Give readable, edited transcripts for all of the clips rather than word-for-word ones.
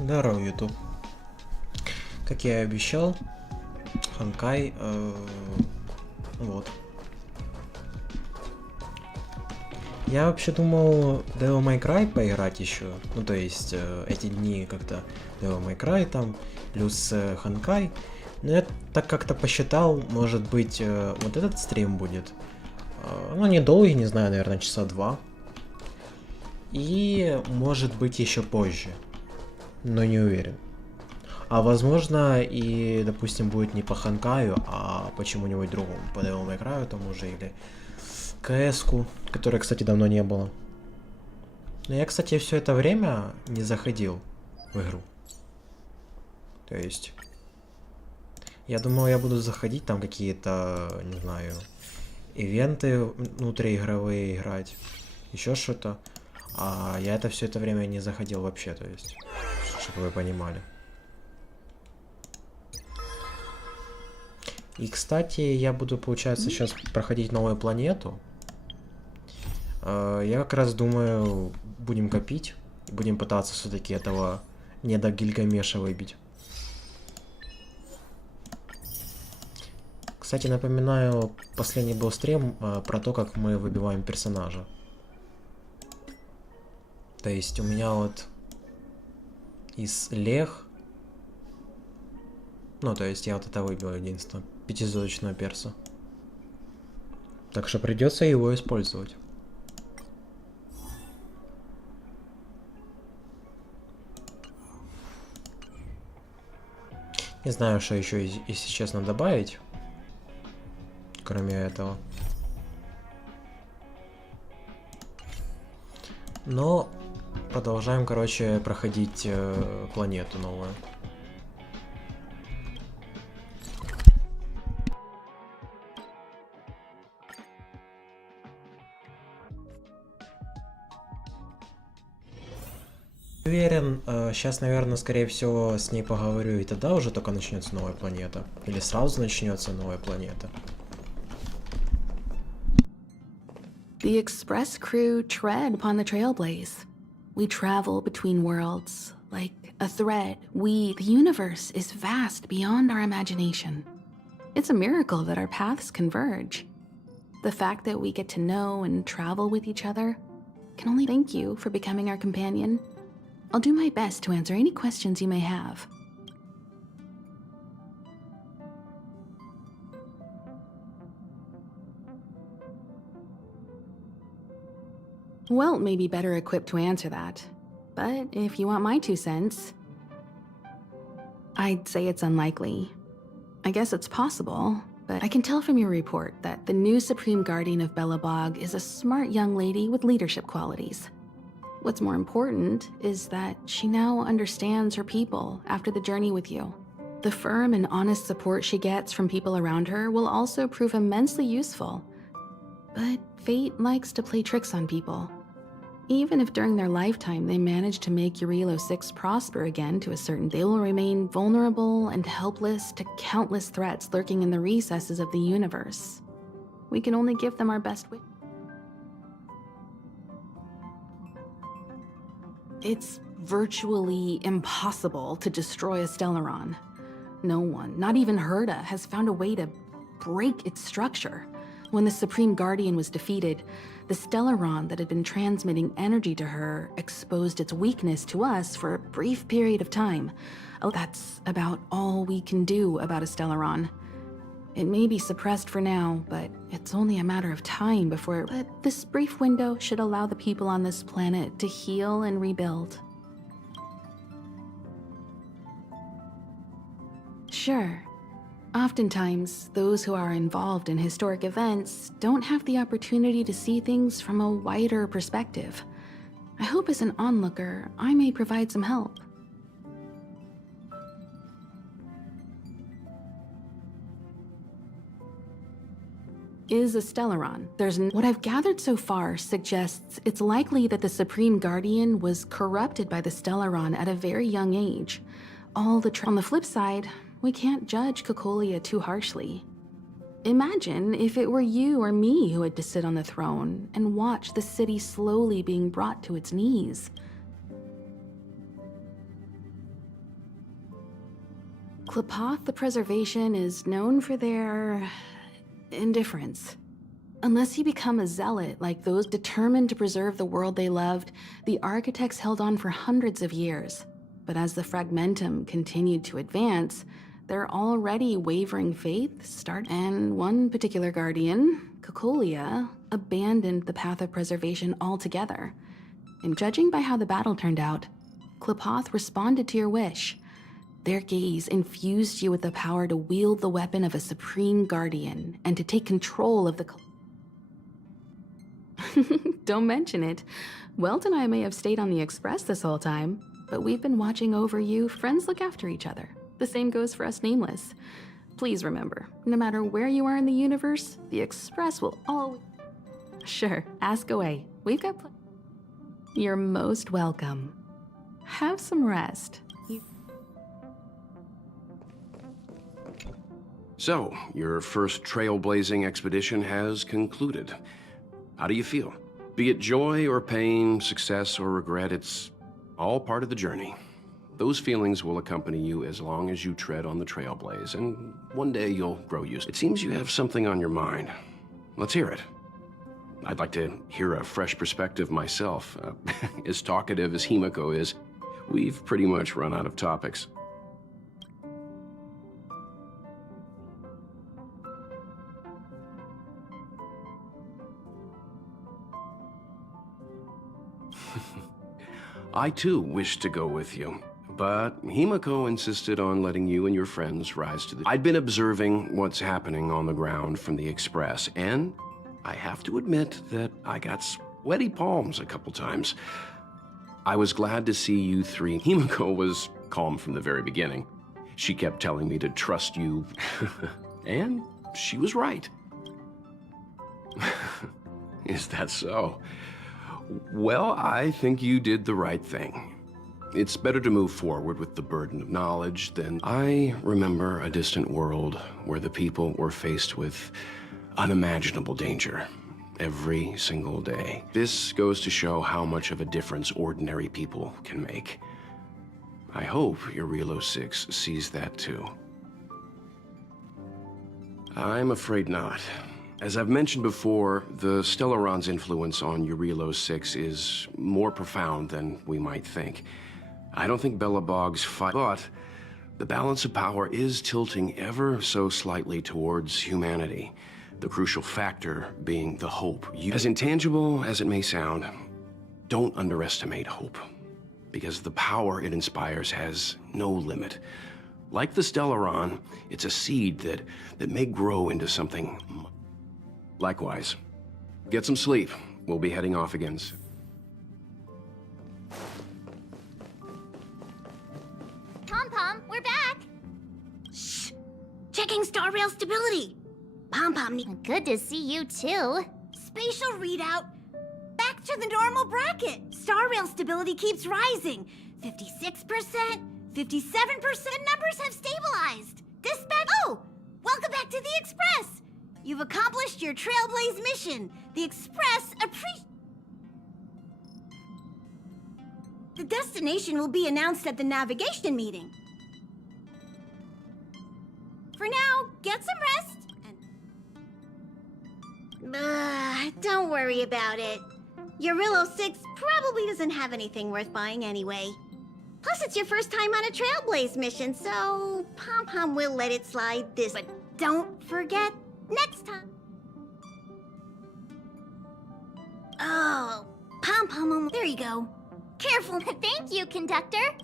Здорово, YouTube. Как я и обещал, Honkai, вот. Я вообще думал Devil May Cry поиграть еще. Ну, то есть, эти дни как-то Devil May Cry там, плюс Honkai. Но я так как-то посчитал, может быть, вот этот стрим будет. Ну, недолгий, не знаю, наверное, часа 2. И, может быть, еще позже. Но не уверен. А возможно и, допустим, будет не по Ханкаю, а по чему-нибудь другому. По Devil May Cry тому же или КС-ку, которой, кстати, давно не было. Но я, кстати, все это время не заходил в игру. То есть, я думал, я буду заходить, там какие-то, не знаю, ивенты внутриигровые играть, еще что-то. А я все это время не заходил вообще, то есть, чтобы вы понимали. И, кстати, я буду, получается, сейчас проходить новую планету. Я как раз думаю, будем копить. Будем пытаться все-таки этого недо Гильгамеша выбить. Кстати, напоминаю, последний был стрим про то, как мы выбиваем персонажа. То есть у меня вот из Лех... Ну, то есть я вот это выбил единственное. 5-звездочного перса. Так что придется его использовать. Не знаю, что еще, если честно, добавить. Кроме этого. Но продолжаем, короче, проходить планету новую. Уверен, сейчас, наверное, скорее всего, с ней поговорю, и тогда уже только начнется новая планета. Или сразу начнется новая планета. The express crew tread upon the trailblaze. We travel between worlds, like a thread. The universe is vast beyond our imagination. It's a miracle that our paths converge. The fact that we get to know and travel with each other can only thank you for becoming our companion. I'll do my best to answer any questions you may have. Welt may be better equipped to answer that, but if you want my 2 cents, I'd say it's unlikely. I guess it's possible, but I can tell from your report that the new Supreme Guardian of Belobog is a smart young lady with leadership qualities. What's more important is that she now understands her people after the journey with you. The firm and honest support she gets from people around her will also prove immensely useful. But fate likes to play tricks on people. Even if during their lifetime they manage to make Urilo 6 prosper again to a certain, they will remain vulnerable and helpless to countless threats lurking in the recesses of the universe. We can only give them our best wish. It's virtually impossible to destroy a Stellaron. No one, not even Herda, has found a way to break its structure. When the Supreme Guardian was defeated, the Stellaron that had been transmitting energy to her exposed its weakness to us for a brief period of time. Oh, that's about all we can do about a Stellaron. It may be suppressed for now, but it's only a matter of time before... But this brief window should allow the people on this planet to heal and rebuild. Sure. Oftentimes, those who are involved in historic events don't have the opportunity to see things from a wider perspective. I hope as an onlooker, I may provide some help. Is a Stellaron. What I've gathered so far suggests it's likely that the Supreme Guardian was corrupted by the Stellaron at a very young age. On the flip side, we can't judge Cocolia too harshly. Imagine if it were you or me who had to sit on the throne and watch the city slowly being brought to its knees. Klapoth the Preservation is known for their indifference. Unless you become a zealot like those determined to preserve the world they loved, the architects held on for hundreds of years. But as the fragmentum continued to advance, their already wavering faith started, and one particular guardian, Cocolia, abandoned the path of preservation altogether. And judging by how the battle turned out, Klapoth responded to your wish. Their gaze infused you with the power to wield the weapon of a supreme guardian and to take control of the... Don't mention it. Welt and I may have stayed on the Express this whole time, but we've been watching over you. Friends look after each other. The same goes for us Nameless. Please remember, no matter where you are in the universe, the Express will always... Sure, ask away. We've got... You're most welcome. Have some rest. So, your first trailblazing expedition has concluded. How do you feel? Be it joy or pain, success or regret, it's all part of the journey. Those feelings will accompany you as long as you tread on the trailblaze, and one day you'll grow used. It seems you have something on your mind. Let's hear it. I'd like to hear a fresh perspective myself. As talkative as Himiko is, we've pretty much run out of topics. I too wished to go with you, but Himiko insisted on letting you and your friends rise to the... I'd been observing what's happening on the ground from the Express, and I have to admit that I got sweaty palms a couple times. I was glad to see you three. Himiko was calm from the very beginning. She kept telling me to trust you, and she was right. Is that so? Well, I think you did the right thing. It's better to move forward with the burden of knowledge than... I remember a distant world where the people were faced with unimaginable danger every single day. This goes to show how much of a difference ordinary people can make. I hope Eurilo 6 sees that too. I'm afraid not. As I've mentioned before, the Stellaron's influence on Eurilo 6 is more profound than we might think. I don't think Belobog's fight, but the balance of power is tilting ever so slightly towards humanity, the crucial factor being the hope. As intangible as it may sound, don't underestimate hope, because the power it inspires has no limit. Like the Stellaron, it's a seed that may grow into something. Likewise. Get some sleep. We'll be heading off again soon. Pom-Pom, we're back! Shh! Checking star rail stability! Pom-Pom, good to see you too. Spatial readout. Back to the normal bracket. Star rail stability keeps rising. 56%, 57%. Numbers have stabilized. Dispatch. Oh! Welcome back to the Express! You've accomplished your Trailblaze mission. The Express The destination will be announced at the navigation meeting. For now, get some rest and... don't worry about it. Eurilo 6 probably doesn't have anything worth buying anyway. Plus, it's your first time on a Trailblaze mission, so Pom-Pom will let it slide this. But don't forget, next time. Oh, Pom-Pom, there you go. Careful. Thank you, conductor.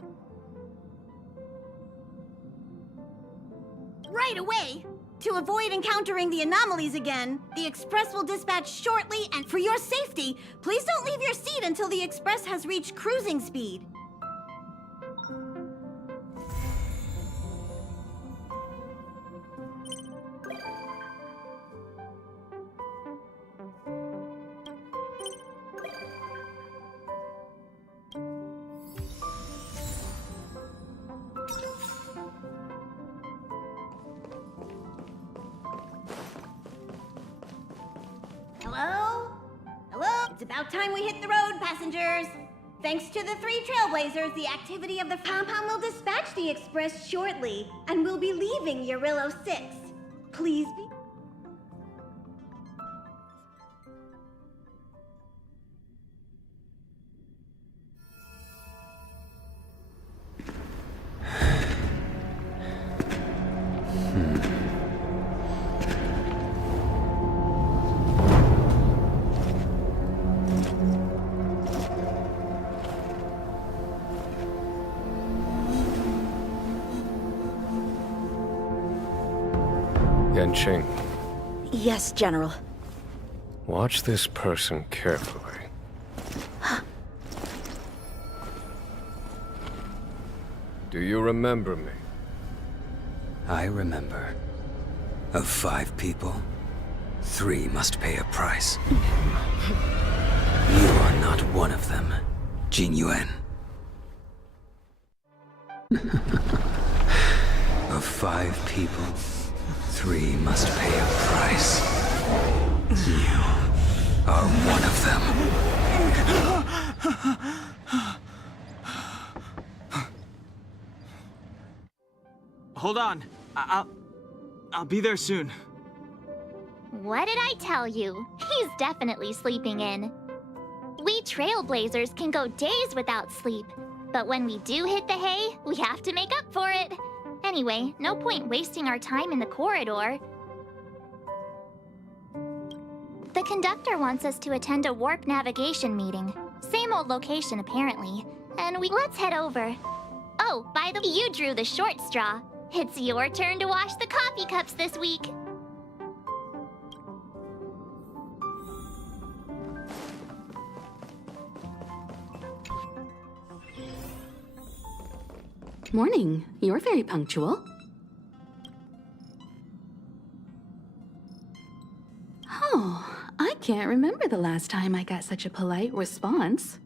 Right away. To avoid encountering the anomalies again, the Express will dispatch shortly, and for your safety, please don't leave your seat until the Express has reached cruising speed. Hello? Hello? It's about time we hit the road, passengers. Thanks to the 3 Trailblazers, the activity of the Pom-Pom will dispatch the Express shortly, and we'll be leaving Urillo 6. Please be... Yanqing, Yes, General. watch this person carefully. Do you remember me? I remember. Of 5 people, 3 must pay a price. You are not one of them, Jin Yuan. Of 5 people, 3 must pay a price. You are one of them. Hold on. I'll be there soon. What did I tell you? He's definitely sleeping in. We Trailblazers can go days without sleep, but when we do hit the hay, we have to make up for it. Anyway, no point wasting our time in the corridor. The conductor wants us to attend a warp navigation meeting. Same old location, apparently. And let's head over. Oh, by the way, you drew the short straw. It's your turn to wash the coffee cups this week. Morning. You're very punctual. Oh, I can't remember the last time I got such a polite response.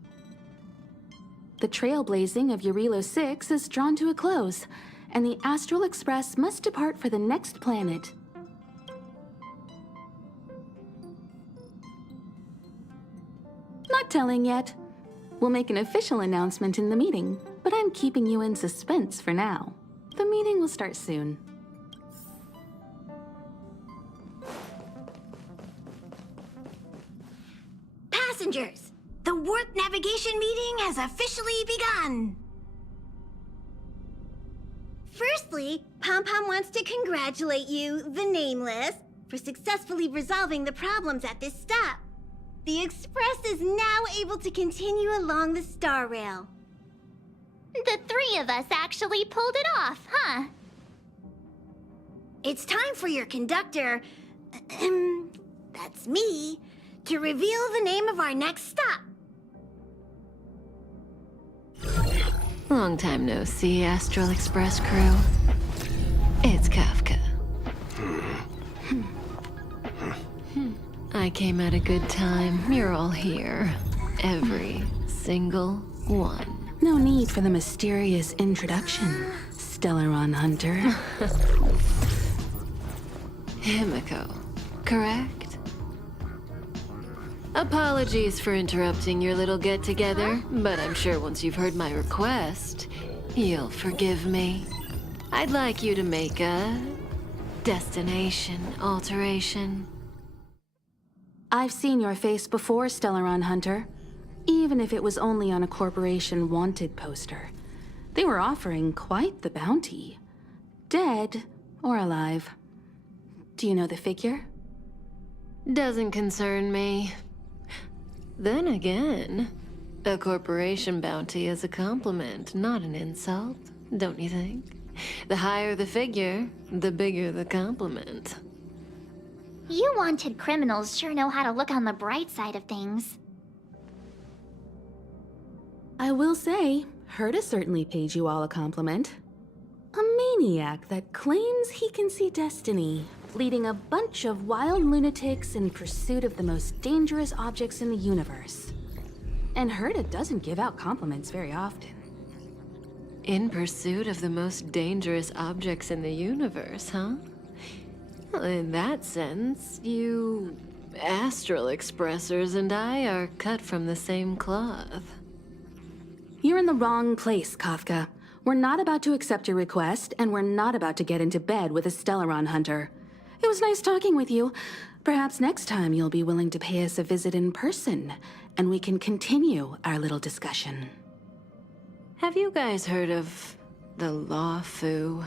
The trailblazing of Urillo 6 is drawn to a close, and the Astral Express must depart for the next planet. Not telling yet. We'll make an official announcement in the meeting, but I'm keeping you in suspense for now. The meeting will start soon. Passengers, the warp navigation meeting has officially begun. Firstly, Pom-Pom wants to congratulate you, the Nameless, for successfully resolving the problems at this stop. The Express is now able to continue along the Star Rail. The 3 of us actually pulled it off, huh? It's time for your conductor, that's me, to reveal the name of our next stop. Long time no see, Astral Express crew. It's Kafka. I came at a good time. You're all here. Every single one. No need for the mysterious introduction, Stellaron Hunter. Himiko, correct? Apologies for interrupting your little get-together, but I'm sure once you've heard my request, you'll forgive me. I'd like you to make a destination alteration. I've seen your face before, Stellaron Hunter. Even if it was only on a corporation wanted poster. They were offering quite the bounty. Dead or alive. Do you know the figure? Doesn't concern me. Then again, a corporation bounty is a compliment, not an insult, don't you think? The higher the figure, the bigger the compliment. You wanted criminals sure know how to look on the bright side of things. I will say, Herta certainly paid you all a compliment. A maniac that claims he can see destiny, leading a bunch of wild lunatics in pursuit of the most dangerous objects in the universe. And Herta doesn't give out compliments very often. In pursuit of the most dangerous objects in the universe, huh? Well, in that sense, you astral expressors and I are cut from the same cloth. You're in the wrong place, Kafka. We're not about to accept your request, and we're not about to get into bed with a Stellaron hunter. It was nice talking with you. Perhaps next time you'll be willing to pay us a visit in person, and we can continue our little discussion. Have you guys heard of the Law Fu?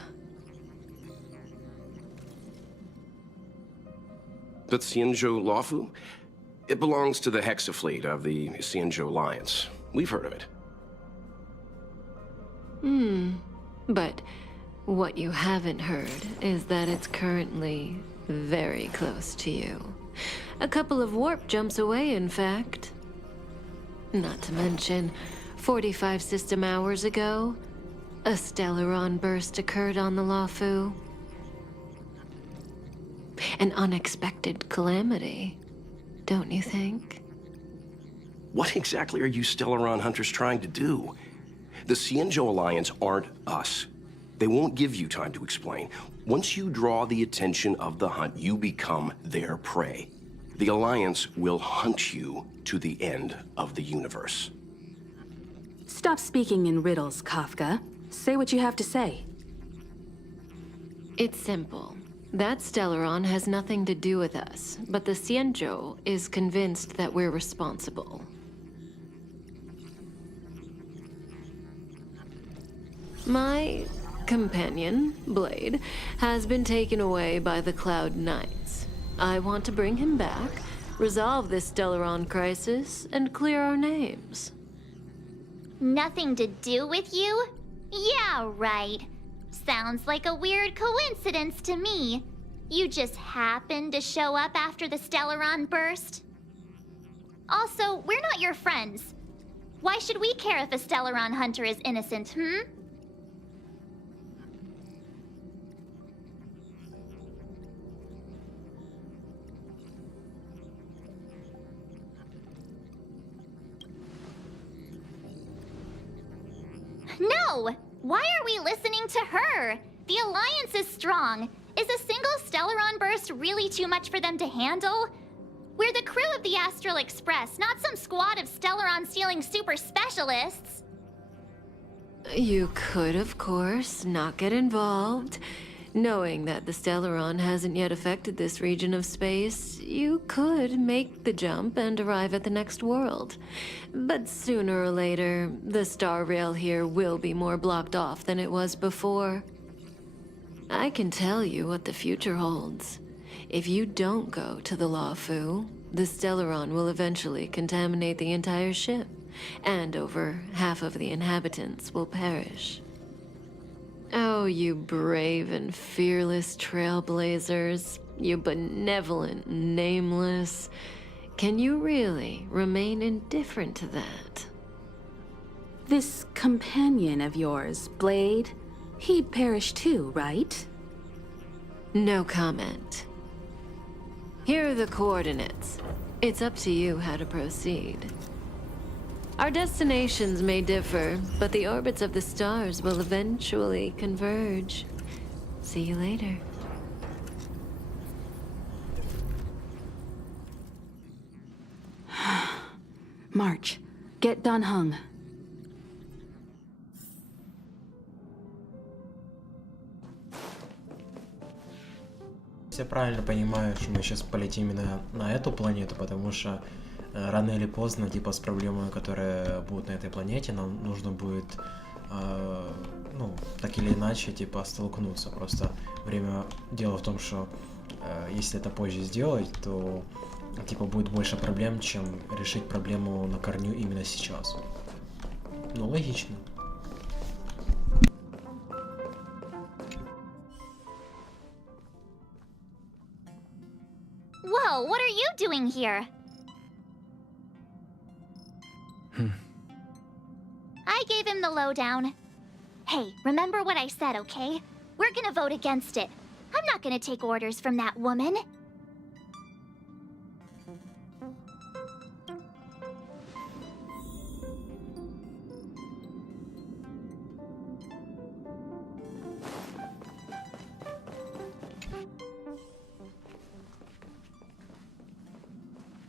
The Xianzhou Lawfu? It belongs to the Hexafleet of the Xianzhou Alliance. We've heard of it. But what you haven't heard is that it's currently very close to you. A couple of warp jumps away, in fact. Not to mention, 45 system hours ago, a Stellaron burst occurred on the Lawfu. An unexpected calamity, don't you think? What exactly are you Stellaron hunters trying to do? The Xianzhou Alliance aren't us. They won't give you time to explain. Once you draw the attention of the hunt, you become their prey. The Alliance will hunt you to the end of the universe. Stop speaking in riddles, Kafka. Say what you have to say. It's simple. That Stellaron has nothing to do with us, but the Xianzhou is convinced that we're responsible. My companion, Blade, has been taken away by the Cloud Knights. I want to bring him back, resolve this Stellaron crisis, and clear our names. Nothing to do with you? Yeah, right. Sounds like a weird coincidence to me. You just happened to show up after the Stellaron burst? Also, we're not your friends. Why should we care if a Stellaron hunter is innocent, No! Why are we listening to her? The Alliance is strong. Is a single Stellaron burst really too much for them to handle? We're the crew of the Astral Express, not some squad of Stellaron-stealing super specialists. You could, of course, not get involved. Knowing that the Stellaron hasn't yet affected this region of space, you could make the jump and arrive at the next world. But sooner or later, the star rail here will be more blocked off than it was before. I can tell you what the future holds. If you don't go to the Lawfu, the Stellaron will eventually contaminate the entire ship, and over half of the inhabitants will perish. Oh, you brave and fearless trailblazers, you benevolent nameless. Can you really remain indifferent to that? This companion of yours, Blade, he perished too, right? No comment. Here are the coordinates. It's up to you how to proceed. Our destinations may differ, but the orbits of the stars will eventually converge. See you later. March, get done hung. Я правильно понимаю, что мы сейчас полетим именно на эту планету, потому что рано или поздно, типа, с проблемами, которые будут на этой планете, нам нужно будет, ну, так или иначе, типа, столкнуться. Просто дело в том, что если это позже сделать, то, типа, будет больше проблем, чем решить проблему на корню именно сейчас. Ну, логично. Whoa, what are you doing here? I gave him the lowdown. Hey, remember what I said, okay? We're gonna vote against it. I'm not gonna take orders from that woman.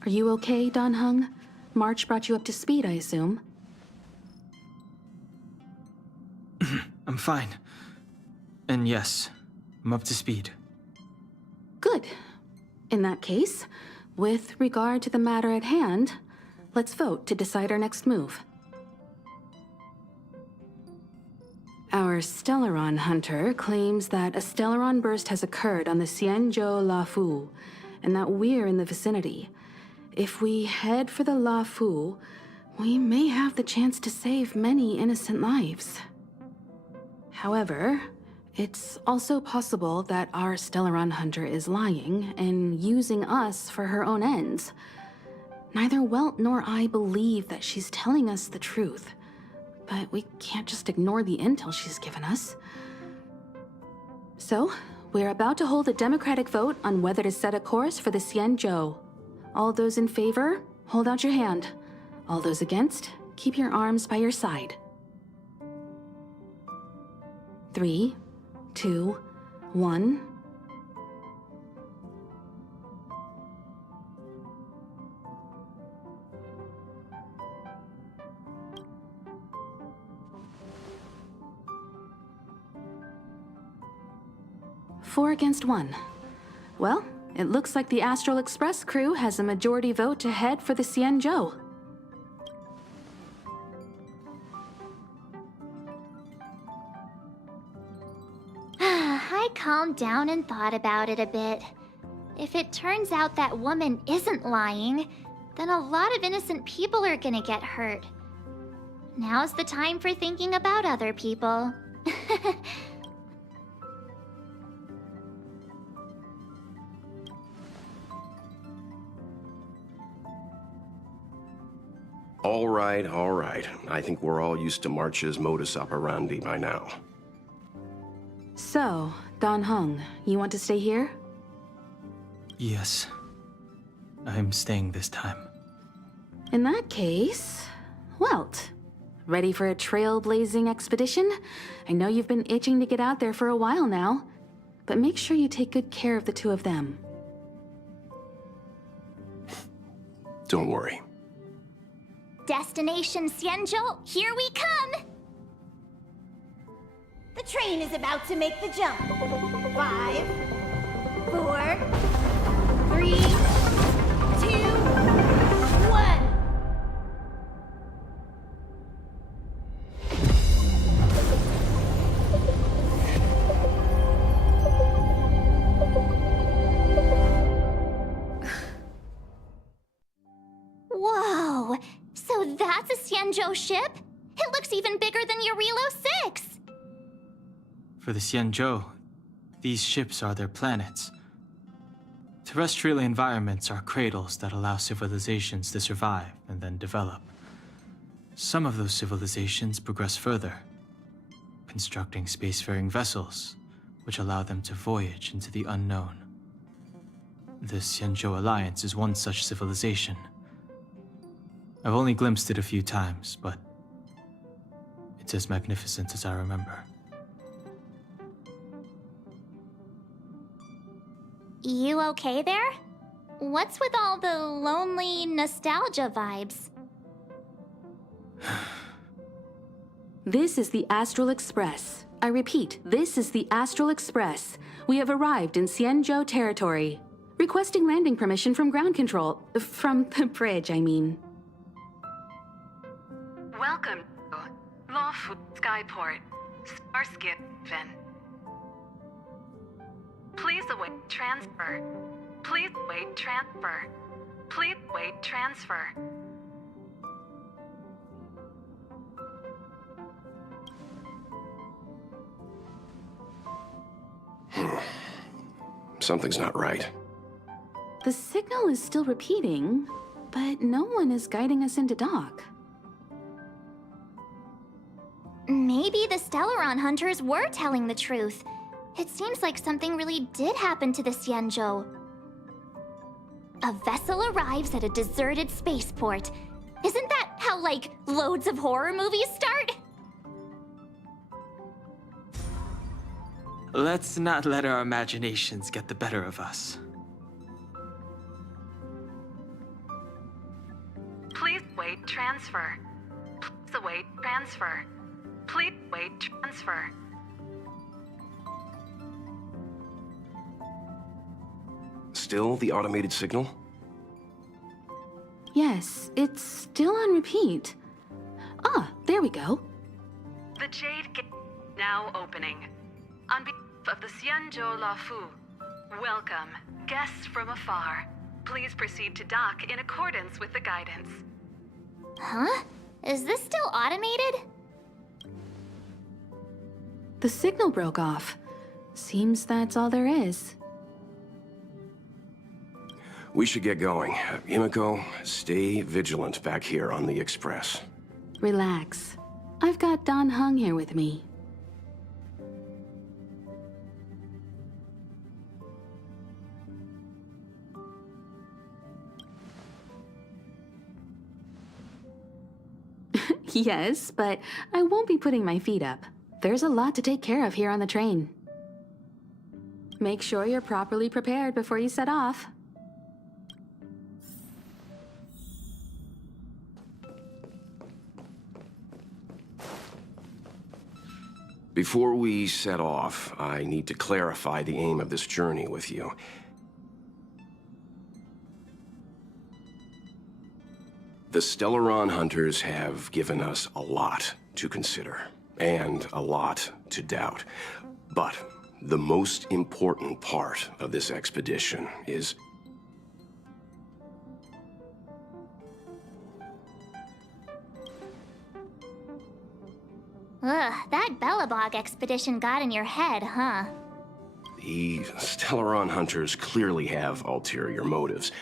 Are you okay, Don Hung? March brought you up to speed, I assume. I'm fine. And yes, I'm up to speed. Good. In that case, with regard to the matter at hand, let's vote to decide our next move. Our Stellaron hunter claims that a Stellaron burst has occurred on the Xianzhou La Fu, and that we're in the vicinity. If we head for the La Fu, we may have the chance to save many innocent lives. However, it's also possible that our Stellaron hunter is lying and using us for her own ends. Neither Welt nor I believe that she's telling us the truth, but we can't just ignore the intel she's given us. So, we're about to hold a democratic vote on whether to set a course for the Xianzhou. All those in favor, hold out your hand. All those against, keep your arms by your side. 3, 2, 1. Four against 1. Well, it looks like the Astral Express crew has a majority vote to head for the Xianzhou. I calmed down and thought about it a bit. If it turns out that woman isn't lying, then a lot of innocent people are gonna get hurt. Now's the time for thinking about other people. All right, all right. I think we're all used to March's modus operandi by now. So, Don Hung, you want to stay here? Yes. I'm staying this time. In that case, Welt, ready for a trailblazing expedition? I know you've been itching to get out there for a while now, but make sure you take good care of the two of them. Don't worry. Destination Xianzhou, here we come! The train is about to make the jump. 5, 4, 3, 2, 1. Whoa! So that's a Xianzhou ship? It looks even bigger than Eurilo 6! For the Xianzhou, these ships are their planets. Terrestrial environments are cradles that allow civilizations to survive and then develop. Some of those civilizations progress further, constructing spacefaring vessels, which allow them to voyage into the unknown. The Xianzhou Alliance is one such civilization. I've only glimpsed it a few times, but it's as magnificent as I remember. You okay there? What's with all the lonely nostalgia vibes? This is the Astral Express. I repeat, this is the Astral Express. We have arrived in Xianzhou territory. Requesting landing permission from ground control. From the bridge, I mean. Welcome to Lawful Skyport, Starskin Fin. Please await transfer. Please await transfer. Please await transfer. Something's not right. The signal is still repeating, but no one is guiding us into dock. Maybe the Stellaron hunters were telling the truth. It seems like something really did happen to the Xianzhou. A vessel arrives at a deserted spaceport. Isn't that how, like, loads of horror movies start? Let's not let our imaginations get the better of us. Please wait transfer. Please await transfer. Please wait transfer. Still the automated signal? Yes, it's still on repeat. Ah, there we go. The Jade Gate now opening. On behalf of the Xianzhou Lafu, welcome, guests from afar. Please proceed to dock in accordance with the guidance. Huh? Is this still automated? The signal broke off. Seems that's all there is. We should get going. Himiko, stay vigilant back here on the Express. Relax. I've got Don Hung here with me. Yes, but I won't be putting my feet up. There's a lot to take care of here on the train. Make sure you're properly prepared before you set off. Before we set off, I need to clarify the aim of this journey with you. The Stellaron hunters have given us a lot to consider, and a lot to doubt. But the most important part of this expedition is... Ugh, that Belobog expedition got in your head, huh? The Stellaron hunters clearly have ulterior motives.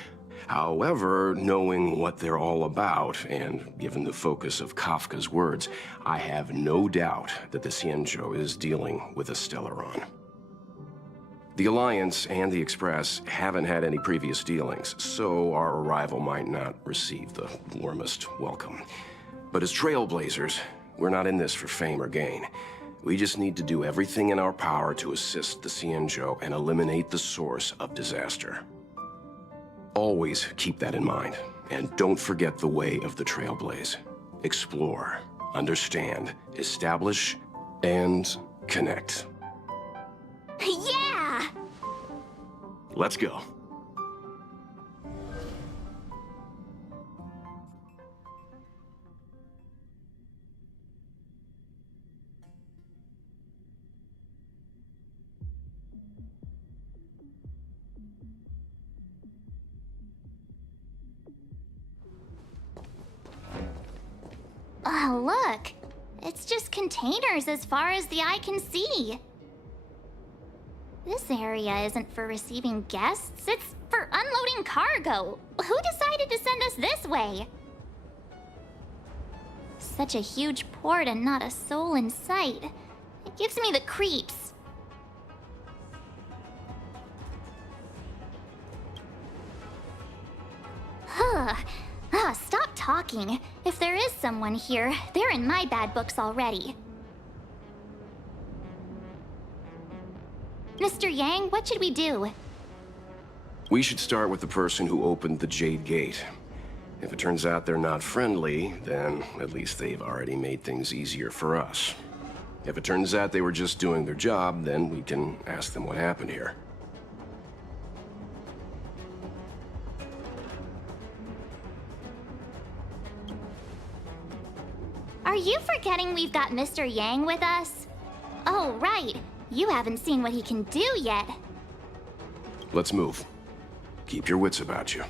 However, knowing what they're all about, and given the focus of Kafka's words, I have no doubt that the Xianzhou is dealing with a Stellaron. The Alliance and the Express haven't had any previous dealings, so our arrival might not receive the warmest welcome. But as trailblazers, we're not in this for fame or gain. We just need to do everything in our power to assist the Xianzhou and eliminate the source of disaster. Always keep that in mind, and don't forget the way of the Trailblaze. Explore, understand, establish, and connect. Yeah! Let's go. Oh, look! It's just containers as far as the eye can see. This area isn't for receiving guests, it's for unloading cargo. Who decided to send us this way? Such a huge port and not a soul in sight. It gives me the creeps. Huh. Stop talking. If there is someone here, they're in my bad books already. Mr. Yang, what should we do? We should start with the person who opened the Jade Gate. If it turns out they're not friendly, then at least they've already made things easier for us. If it turns out they were just doing their job, then we can ask them what happened here. Are you forgetting we've got Mr. Yang with us? Oh, right. You haven't seen what he can do yet. Let's move. Keep your wits about you.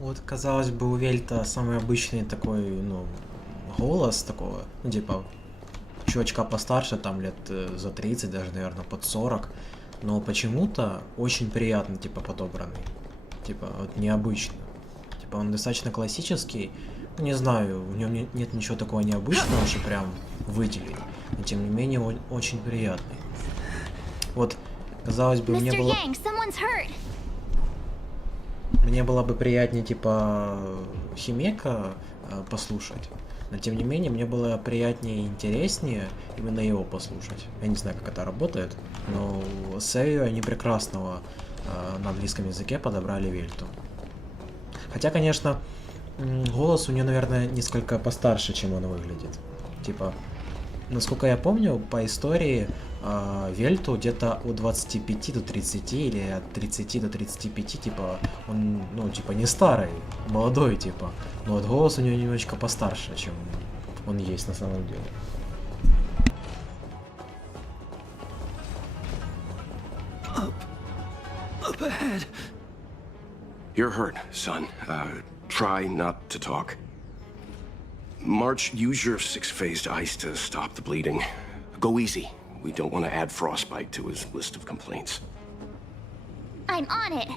Вот, казалось бы, у Вельта самый обычный такой, ну, голос такого, ну типа чувачка постарше, там лет за 30, даже, наверное, под 40, но почему-то очень приятно, типа, подобранный. Типа, вот необычно. Типа, он достаточно классический, ну, не знаю, в нем нет ничего такого необычного, что прям выделить, но тем не менее он очень приятный. Вот, казалось бы, мне было... Мне было бы приятнее, типа, Химека послушать, но тем не менее мне было приятнее и интереснее именно его послушать. Я не знаю, как это работает, но Сэю они прекрасного на английском языке подобрали Вельту. Хотя, конечно, голос у нее, наверное, несколько постарше, чем он выглядит. Типа, насколько я помню, по истории Вельту где-то от 25 до 30 или от 30 до 35, типа, он, ну, типа, не старый, молодой, типа, но вот голос у него немножечко постарше, чем он есть на самом деле. Up ahead. You're hurt, son. Try not to talk. March, use your six-phased ice to stop the bleeding. Go easy. We don't want to add frostbite to his list of complaints. I'm on it.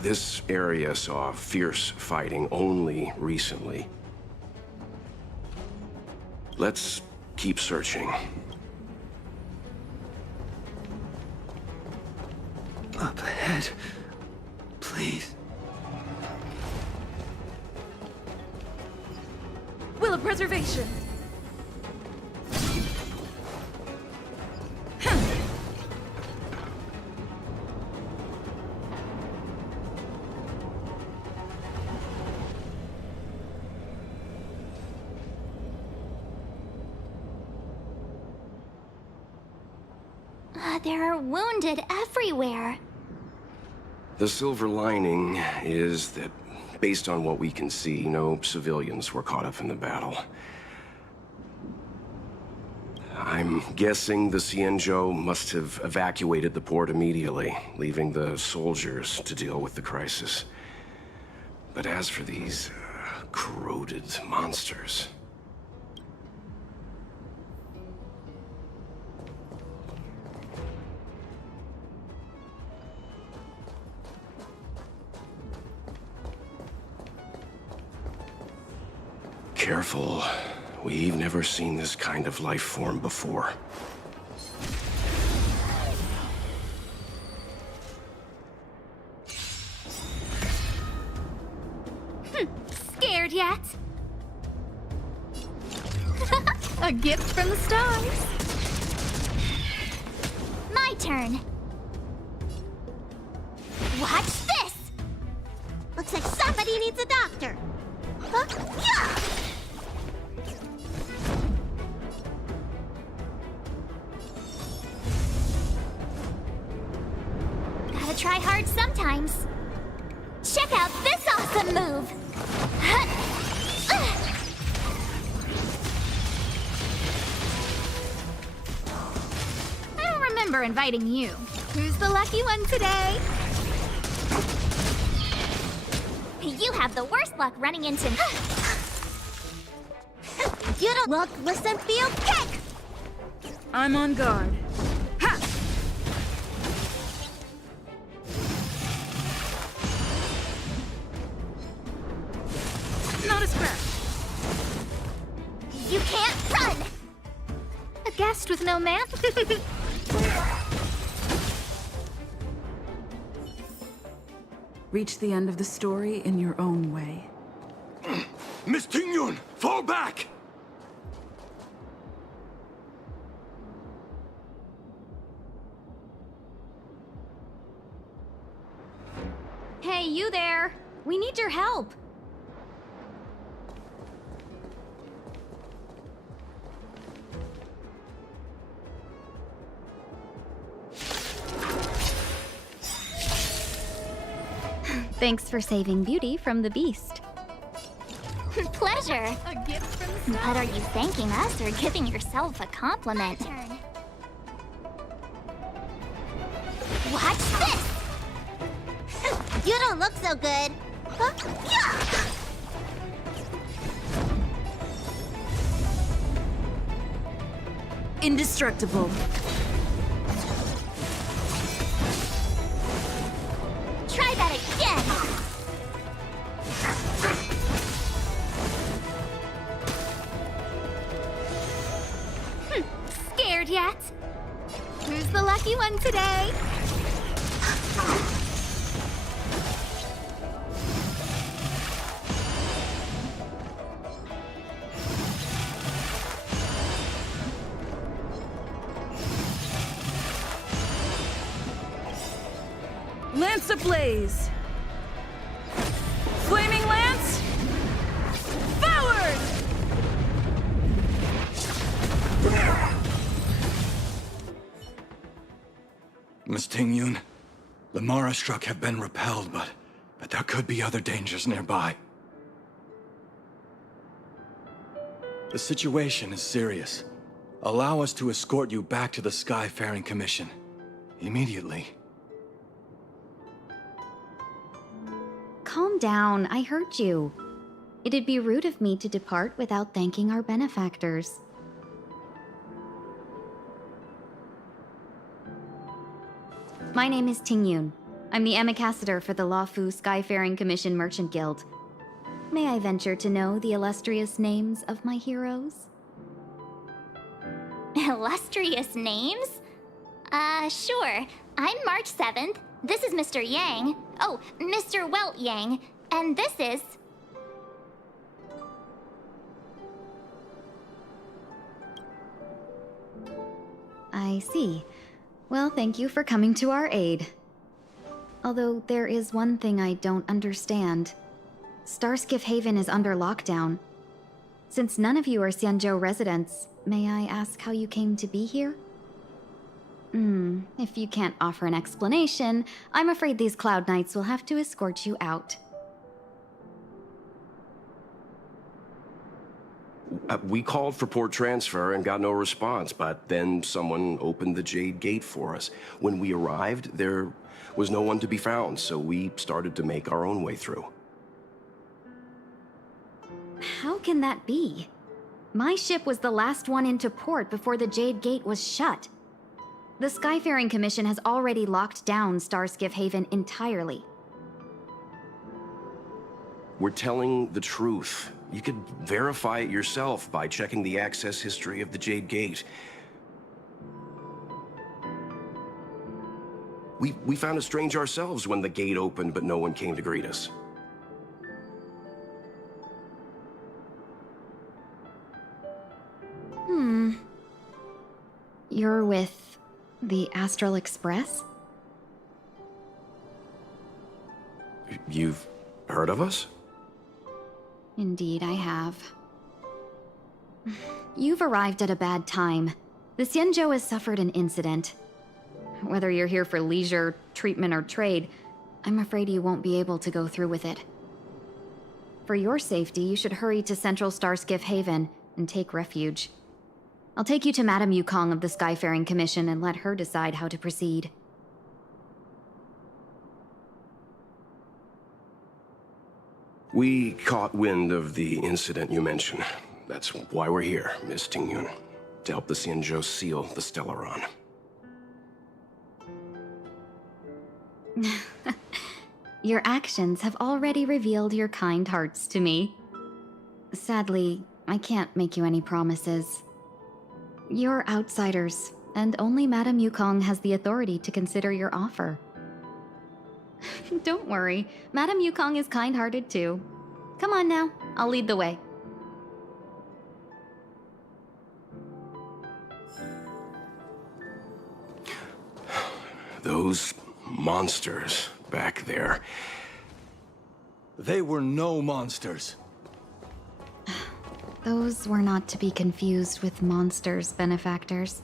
This area saw fierce fighting only recently. Let's keep searching. Up ahead. Please. Will of preservation. There are wounded everywhere. The silver lining is that, based on what we can see, no civilians were caught up in the battle. I'm guessing the Xianzhou must have evacuated the port immediately, leaving the soldiers to deal with the crisis. But as for these corroded monsters... Careful. We've never seen this kind of life form before. Scared yet? A gift from the stars. My turn. Watch this! Looks like somebody needs a doctor. Huh? Yeah! Gotta try hard sometimes. Check out this awesome move! I don't remember inviting you. Who's the lucky one today? You have the worst luck running into... You don't look, listen, feel, kick! I'm on guard. Ha! Not a scratch. You can't run! A guest with no man? Reach the end of the story in your own way. Miss Tingyun, fall back! Hey, you there! We need your help! Thanks for saving Beauty from the beast. Pleasure. A gift from the But are you thanking us or giving yourself a compliment? turn. Watch this! You don't look so good. Huh? Yeah! Indestructible. Try that again! Scared yet? Who's the lucky one today? Lance ablaze! Flaming lance! Forward! Miss Ting-Yun, the Mara struck have been repelled, but there could be other dangers nearby. The situation is serious. Allow us to escort you back to the Skyfaring Commission. Immediately. Calm down, I heard you. It'd be rude of me to depart without thanking our benefactors. My name is Ting-Yun. I'm the ambassador for the Lafu Skyfaring Commission Merchant Guild. May I venture to know the illustrious names of my heroes? Illustrious names? Sure. I'm March 7th. This is Mr. Yang. Oh, Mr. Welt Yang. And this is... I see. Well, thank you for coming to our aid. Although there is one thing I don't understand. Starskiff Haven is under lockdown. Since none of you are Xianzhou residents, may I ask how you came to be here? If you can't offer an explanation, I'm afraid these Cloud Knights will have to escort you out. We called for port transfer and got no response, but then someone opened the Jade Gate for us. When we arrived, there was no one to be found, so we started to make our own way through. How can that be? My ship was the last one into port before the Jade Gate was shut. The Skyfaring Commission has already locked down Starskiff Haven entirely. We're telling the truth. You could verify it yourself by checking the access history of the Jade Gate. We found it strange ourselves when the gate opened, but no one came to greet us. You're with the Astral Express? You've heard of us? Indeed, I have. You've arrived at a bad time. The Xianzhou has suffered an incident. Whether you're here for leisure, treatment, or trade, I'm afraid you won't be able to go through with it. For your safety, you should hurry to Central Starskiff Haven and take refuge. I'll take you to Madame Yukong of the Skyfaring Commission and let her decide how to proceed. We caught wind of the incident you mentioned. That's why we're here, Miss Ting-Yun. To help the Xianzhou seal the Stellaron. Your actions have already revealed your kind hearts to me. Sadly, I can't make you any promises. You're outsiders, and only Madame Yukong has the authority to consider your offer. Don't worry, Madame Yukong is kind-hearted too. Come on now, I'll lead the way. Those monsters back there. They were no monsters. Those were not to be confused with monsters, benefactors.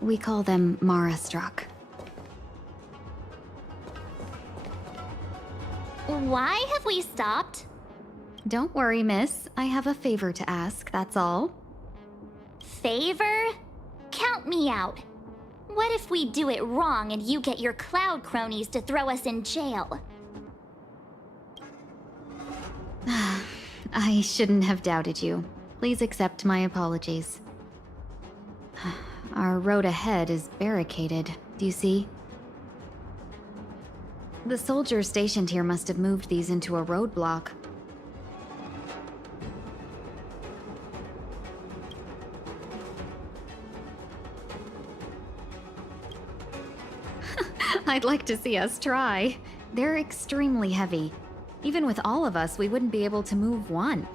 We call them Mara-struck. Why have we stopped? Don't worry, miss. I have a favor to ask, that's all. Favor? Count me out. What if we do it wrong and you get your cloud cronies to throw us in jail? I shouldn't have doubted you. Please accept my apologies. Our road ahead is barricaded. Do you see? The soldiers stationed here must have moved these into a roadblock. I'd like to see us try. They're extremely heavy. Even with all of us, we wouldn't be able to move one.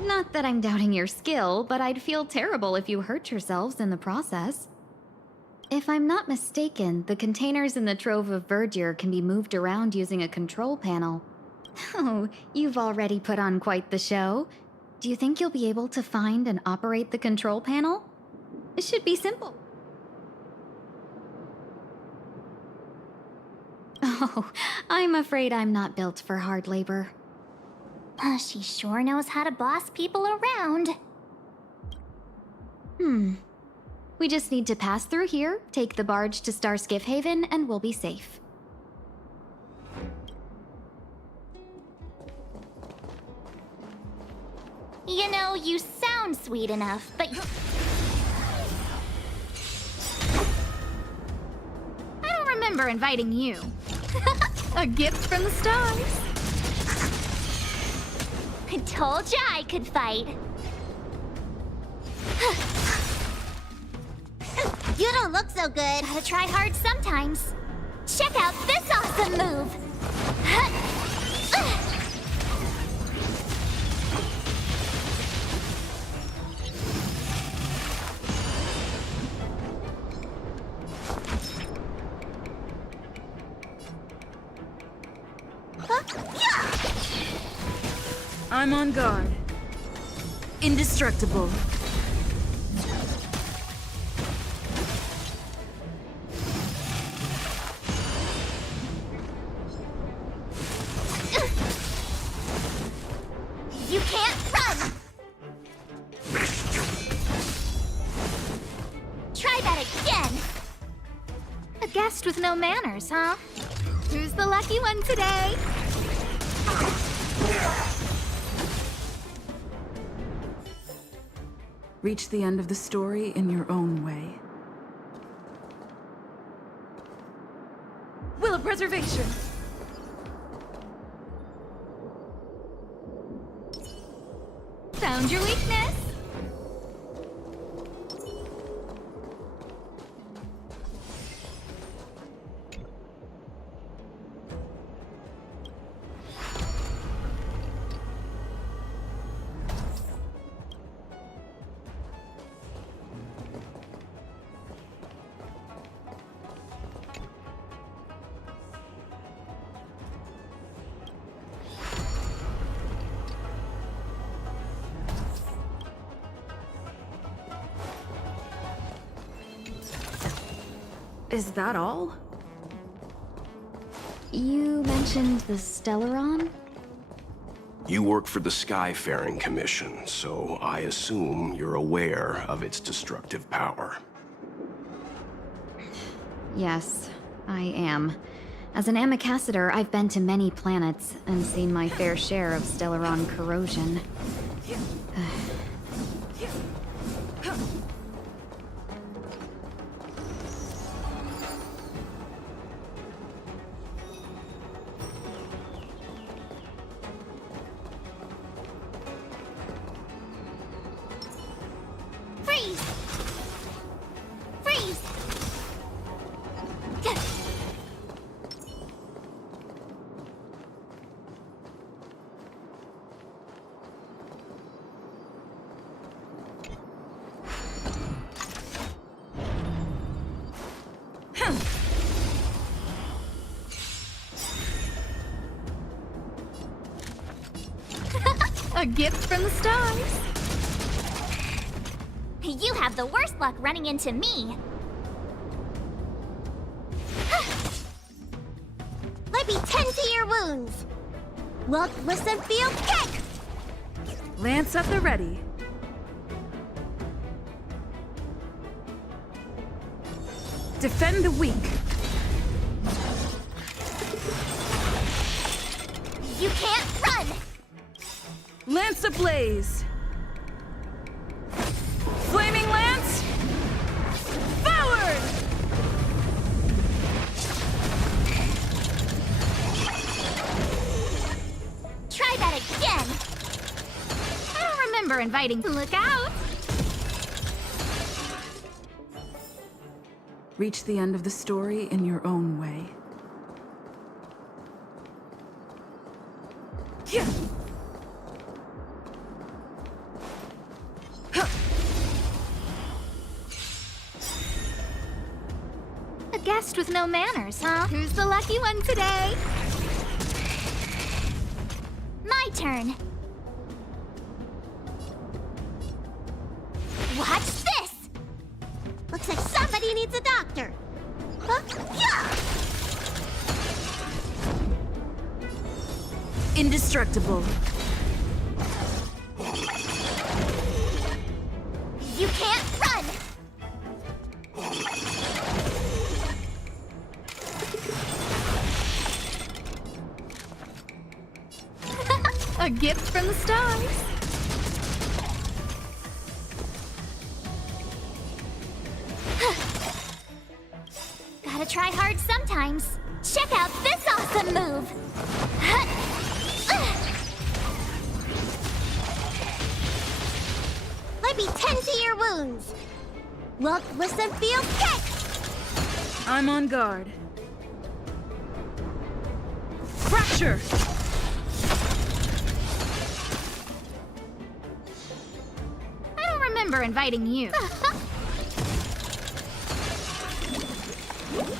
Not that I'm doubting your skill, but I'd feel terrible if you hurt yourselves in the process. If I'm not mistaken, the containers in the Trove of Verdure can be moved around using a control panel. Oh, you've already put on quite the show. Do you think you'll be able to find and operate the control panel? It should be simple. Oh, I'm afraid I'm not built for hard labor. She sure knows how to boss people around. We just need to pass through here, take the barge to Starskiff Haven, and we'll be safe. You know, you sound sweet enough, but... I don't remember inviting you. A gift from the stars. I told ya I could fight. You don't look so good. Gotta try hard sometimes. Check out this awesome move! I'm on guard. Indestructible. You can't run! Try that again! A guest with no manners, huh? Who's the lucky one today? Reach the end of the story in your own way. Will of preservation. Found your weakness. Is that all? You mentioned the Stellaron? You work for the Skyfaring Commission, so I assume you're aware of its destructive power. Yes, I am. As an Amicassator, I've been to many planets and seen my fair share of Stellaron corrosion. Freeze! Freeze! A gift from the stars. You have the worst luck running into me. Let me tend to your wounds. Look, listen, feel, kick! Lance at the ready. Defend the weak. You can't run! Lance ablaze. Flaming lance. remember inviting. Look out! Reach the end of the story in your own way. A guest with no manners, huh? Who's the lucky one today? My turn. Watch this! Looks like somebody needs a doctor. Huh? Yeah! Indestructible. You can't run! A gift from the stars. Gotta try hard sometimes. Check out this awesome move. Let me tend to your wounds. Look, listen, feel, kick! I'm on guard. Fracture! I don't remember inviting you.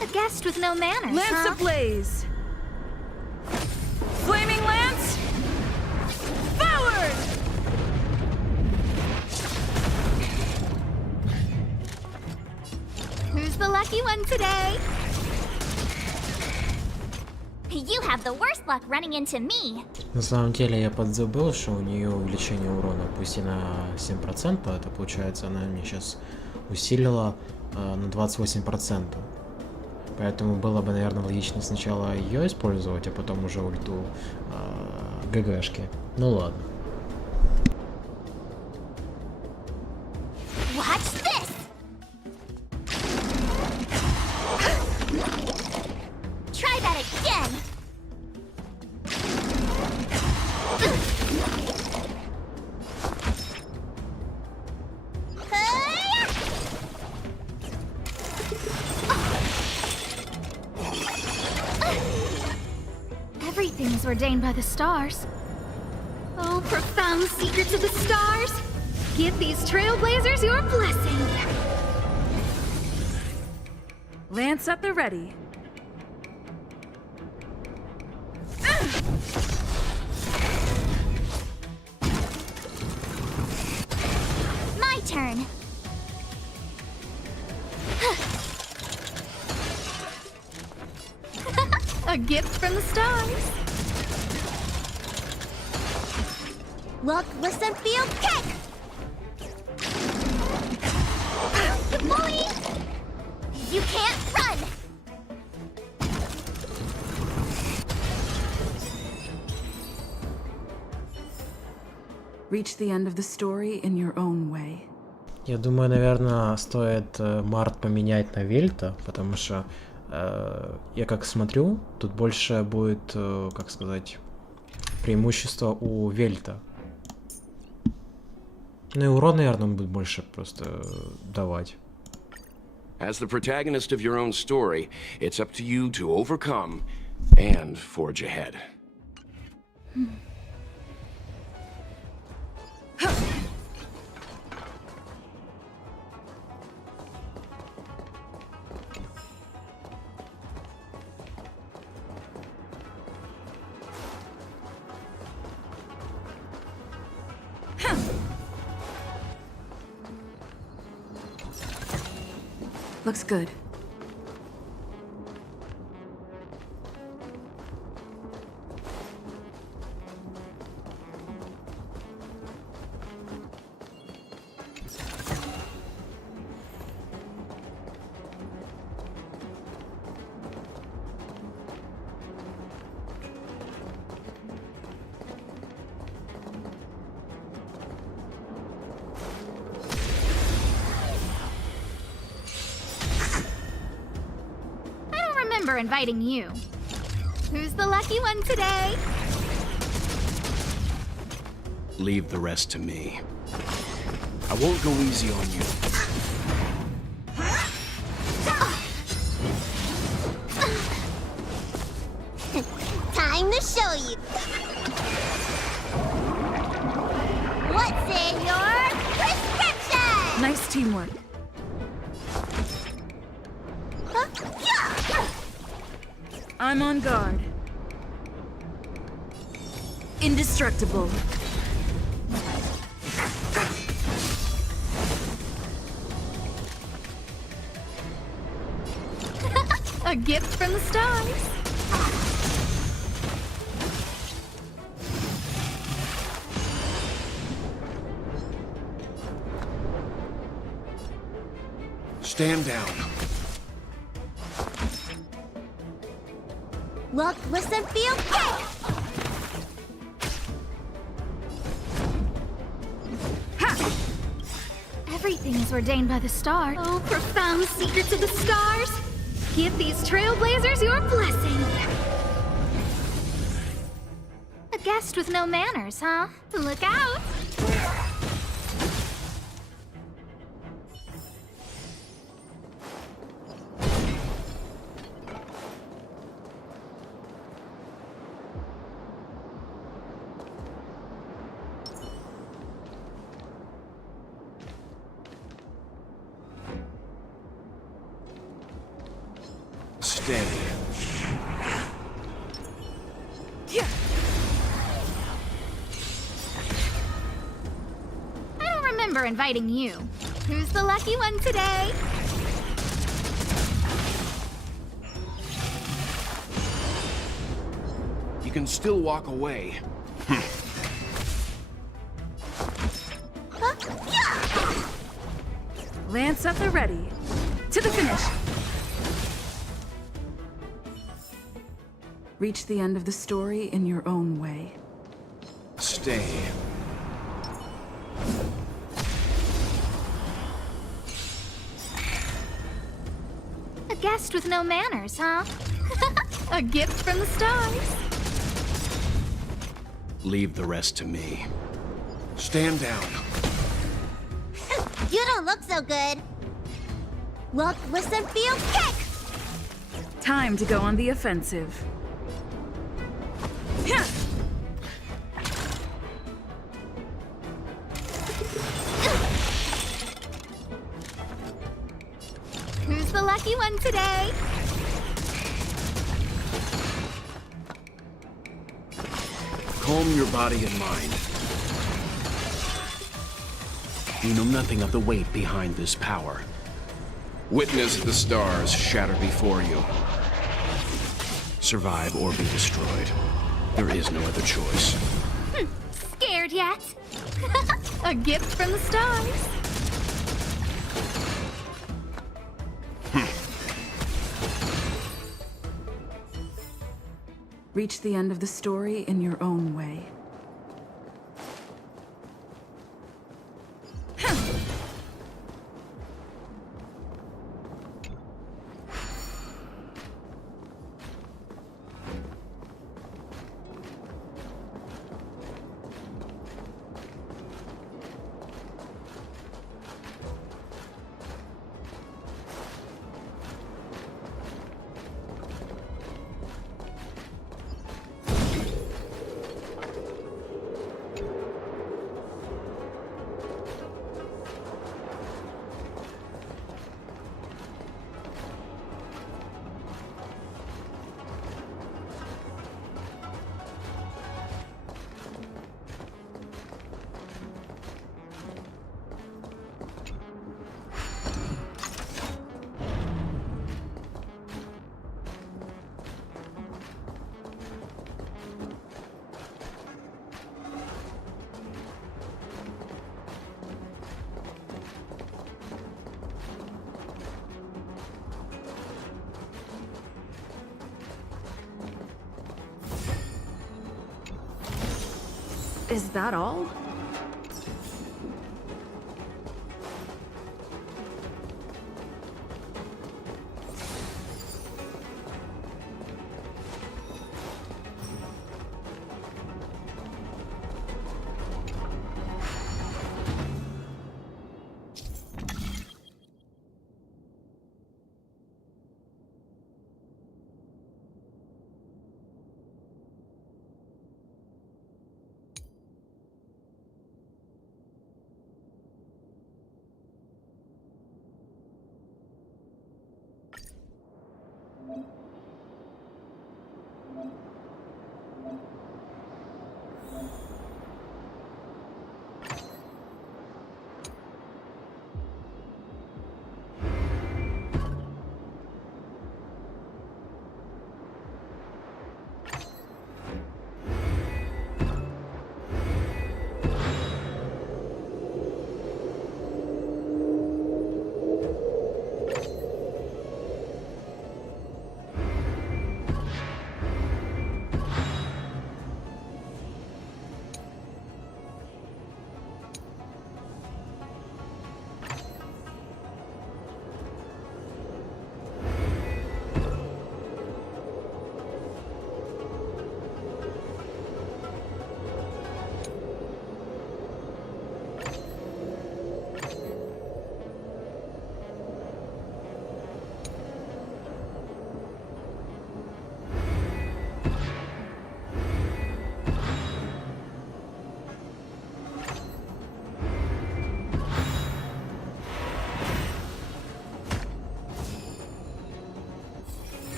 A guest with no manners, Lance huh? ablaze! Flaming lance! Forward! Who's the lucky one today? You have the worst luck running into me. На самом деле я подзабыл, что у нее увеличение урона, пусть и на 7%, это получается она мне сейчас усилила на 28%. Поэтому было бы, наверное, логично сначала ее использовать, а потом уже ульту ГГшки. Ну ладно. Watch this! Try that again. Everything is ordained by the stars. Oh, profound secrets of the stars! Give these trailblazers your blessing! Lance at the ready. My turn. A gift from the stars. Look, listen, feel, kick! Bully! You can't run! Reach the end of the story in your own way. Я думаю, наверное, стоит Март поменять на Вельта, потому что я как смотрю, тут больше будет, как сказать, преимущество у Вельта. Ну и урон, наверное, он будет больше просто давать. As the protagonist of your own story, it's up to you to overcome and forge ahead. Looks good. Inviting you. Who's the lucky one today? Leave the rest to me. I won't go easy on you. Time to show you. What's in your prescription? Nice teamwork. I'm on guard. Indestructible. A gift from the stars. Stand down. Look, listen, feel, kick! Everything is ordained by the star. Oh, profound secrets of the stars. Give these trailblazers your blessing. A guest with no manners, huh? Look out! Stay. I don't remember inviting you. Who's the lucky one today? You can still walk away. Lance at the ready. To the finish. Reach the end of the story in your own way. Stay. A guest with no manners, huh? A gift from the stars. Leave the rest to me. Stand down. You don't look so good. Look, listen, feel, kick! Time to go on the offensive. Who's the lucky one today? Calm your body and mind. You know nothing of the weight behind this power. Witness the stars shatter before you. Survive or be destroyed. There is no other choice. Scared yet? A gift from the stars. Reach the end of the story in your own way. Is that all?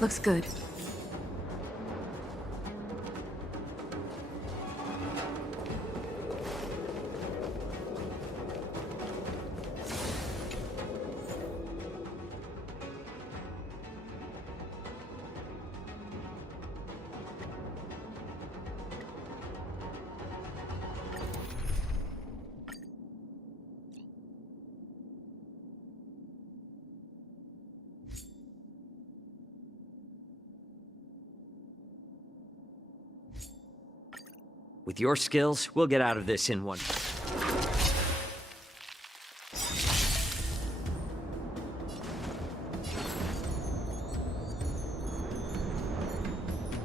Looks good. With your skills, we'll get out of this in one.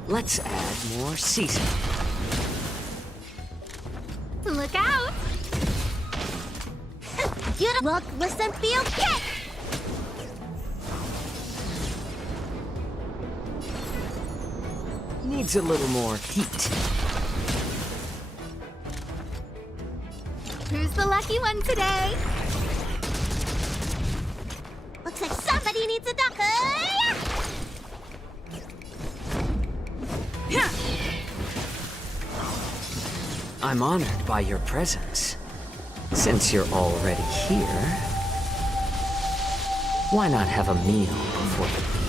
Let's add more seasoning. Look out! You look, listen, feel, kick! Needs a little more heat. Who's the lucky one today? Looks like somebody needs a duck. I'm honored by your presence. Since you're already here, why not have a meal before the leave?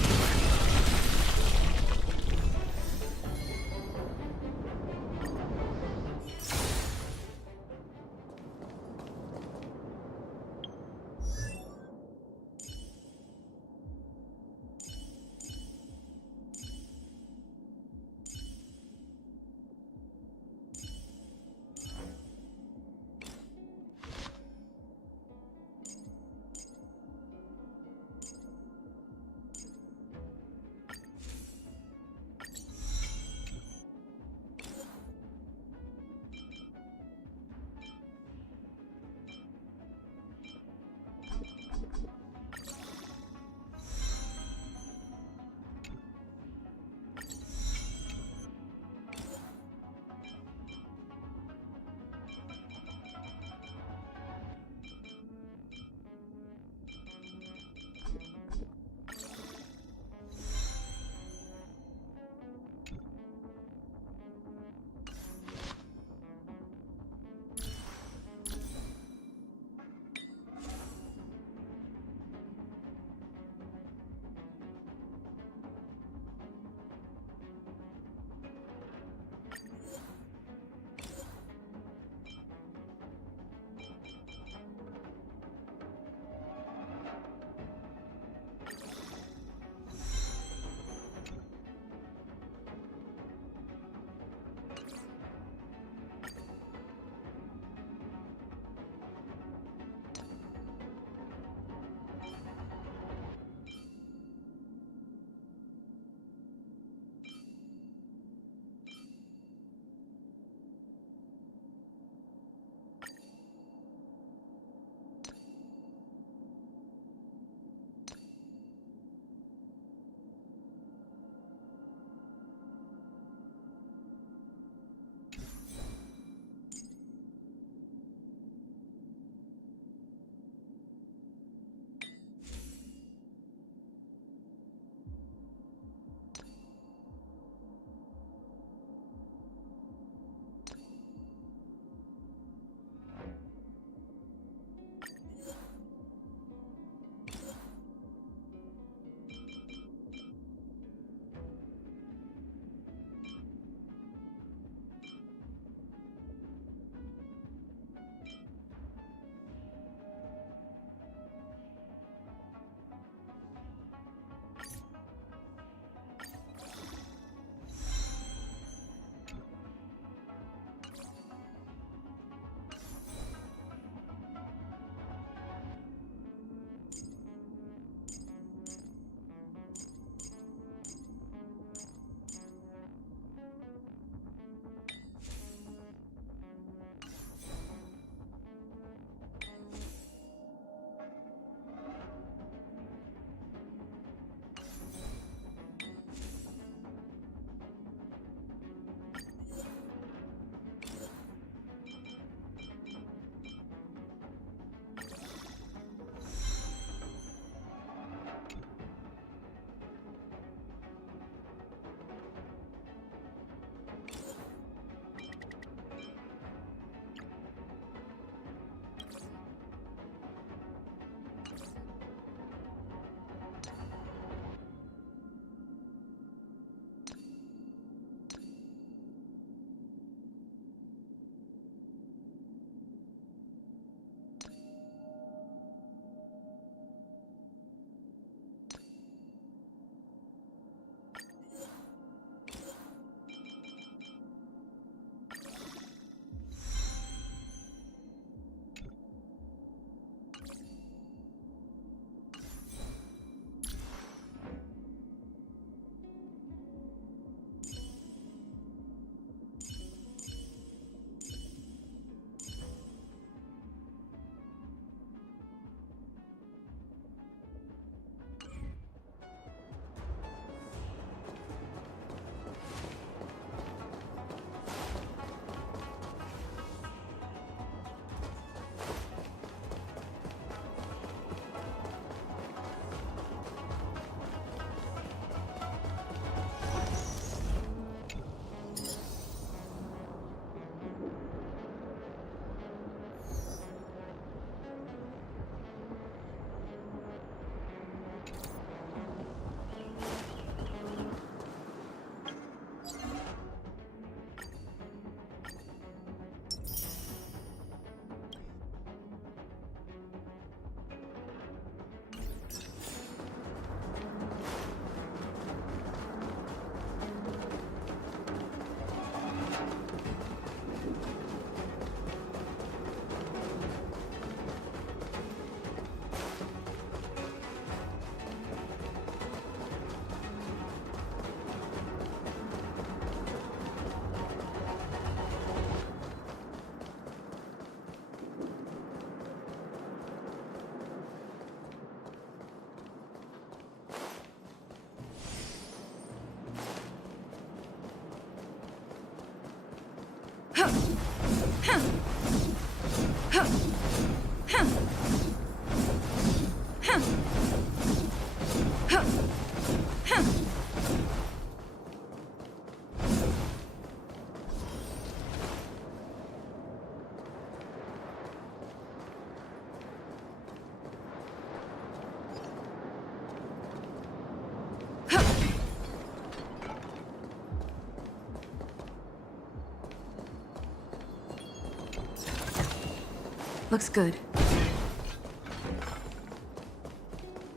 Looks good.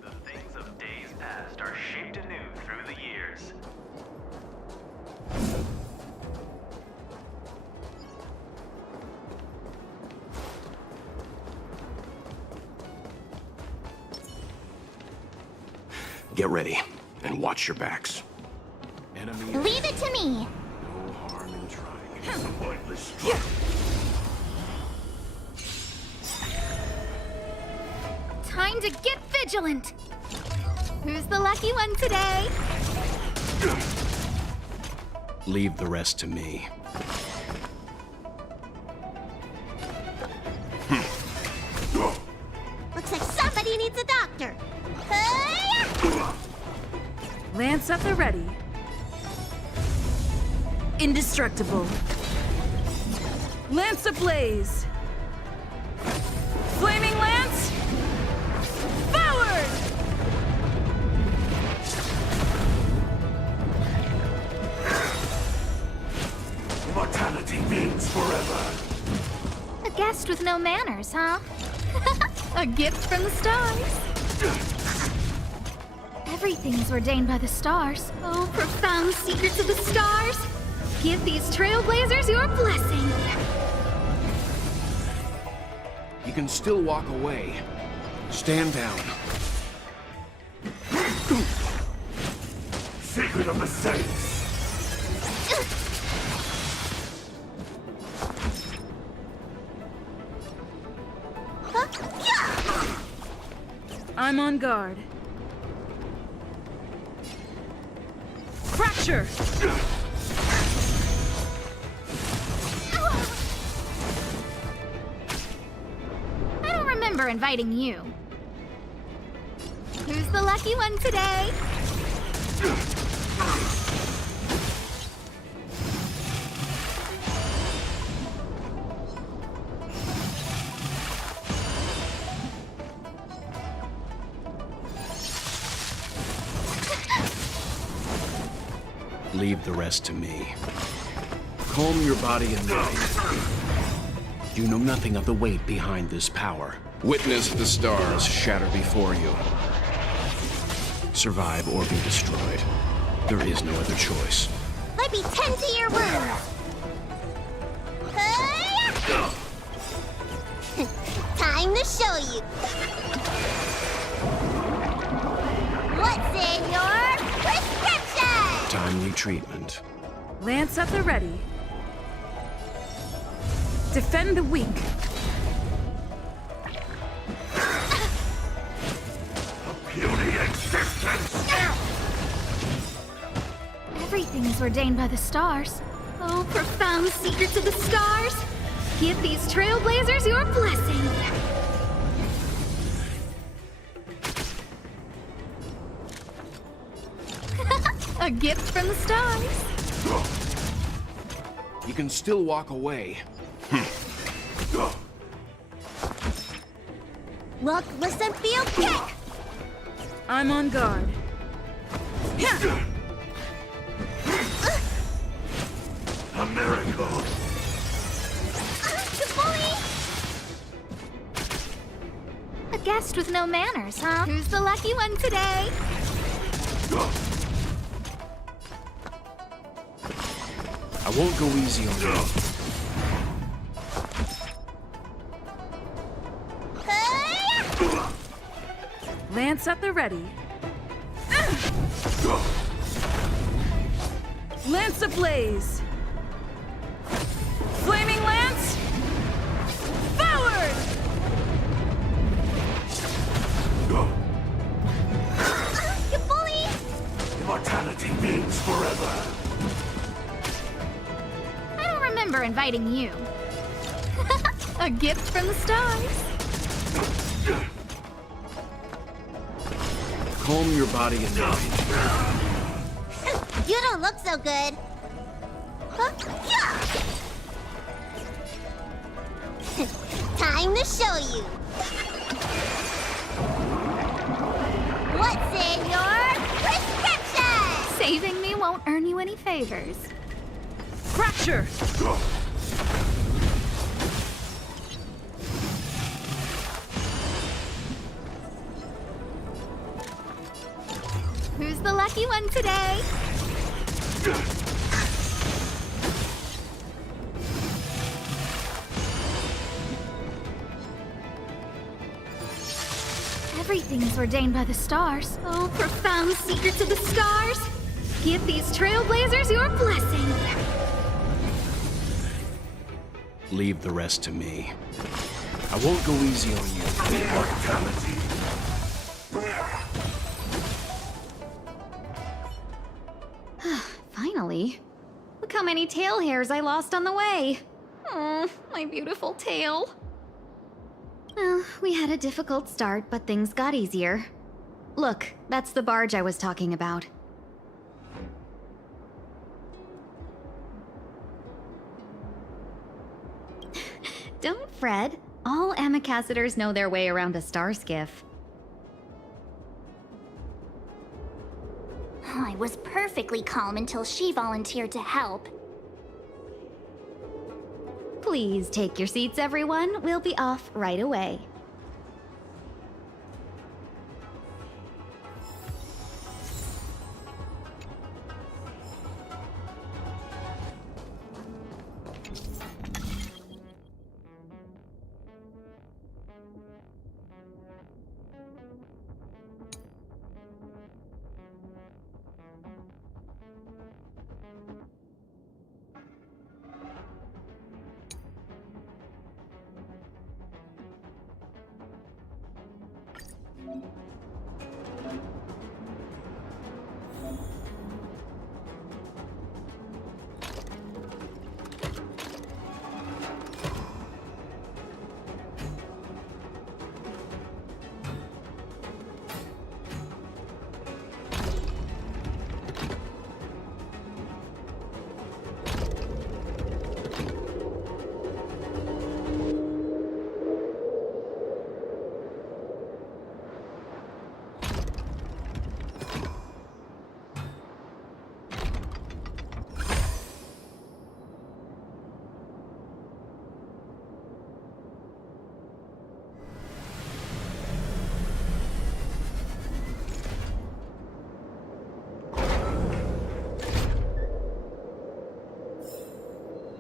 The things of days past are shaped anew through the years. Get ready, and watch your backs. Enemy. Leave it to me. No harm in trying. It's a pointless struggle. Time to get vigilant! Who's the lucky one today? Leave the rest to me. Looks like somebody needs a doctor. Lance at the ready. Indestructible. Lance ablaze. Flaming lance. Forward! Immortality means forever. A guest with no manners, huh? A gift from the stars. Everything is ordained by the stars. Oh, profound secrets of the stars. Give these trailblazers your blessing. You can still walk away. Stand down. Secret of the Saints. I'm on guard. Fracture! I don't remember inviting you. Who's the lucky one today? Leave the rest to me. Calm your body and mind. You know nothing of the weight behind this power. Witness the stars shatter before you. Survive or be destroyed. There is no other choice. Let me tend to your wounds. Time to show you. What's in your prescription? Timely treatment. Lance at the ready. Defend the weak. Puny existence. Everything is ordained by the stars. Oh, profound secrets of the stars. Give these trailblazers your blessing. A gift from the stars. You can still walk away. Look, listen, feel, kick! I'm on guard. A miracle. A guest with no manners, huh? Who's the lucky one today? I won't go easy on you. Lance at the ready. Lance ablaze. Flaming lance. Forward! You bully! Immortality means forever. I don't remember remember inviting you. A gift from the stars. Calm your body and mind. You don't look so good. Time to show you. What's in your prescription? Saving me won't earn you any favors. Fracture! Who's the lucky one today? Everything's ordained by the stars. Oh, profound secrets of the stars. Give these trailblazers your blessing. Leave the rest to me. I won't go easy on you. Finally. Look how many tail hairs I lost on the way. Oh, my beautiful tail. Well, we had a difficult start, but things got easier. Look, that's the barge I was talking about. Don't fret. All Amicacetors know their way around a star skiff. I was perfectly calm until she volunteered to help. Please take your seats, everyone. We'll be off right away.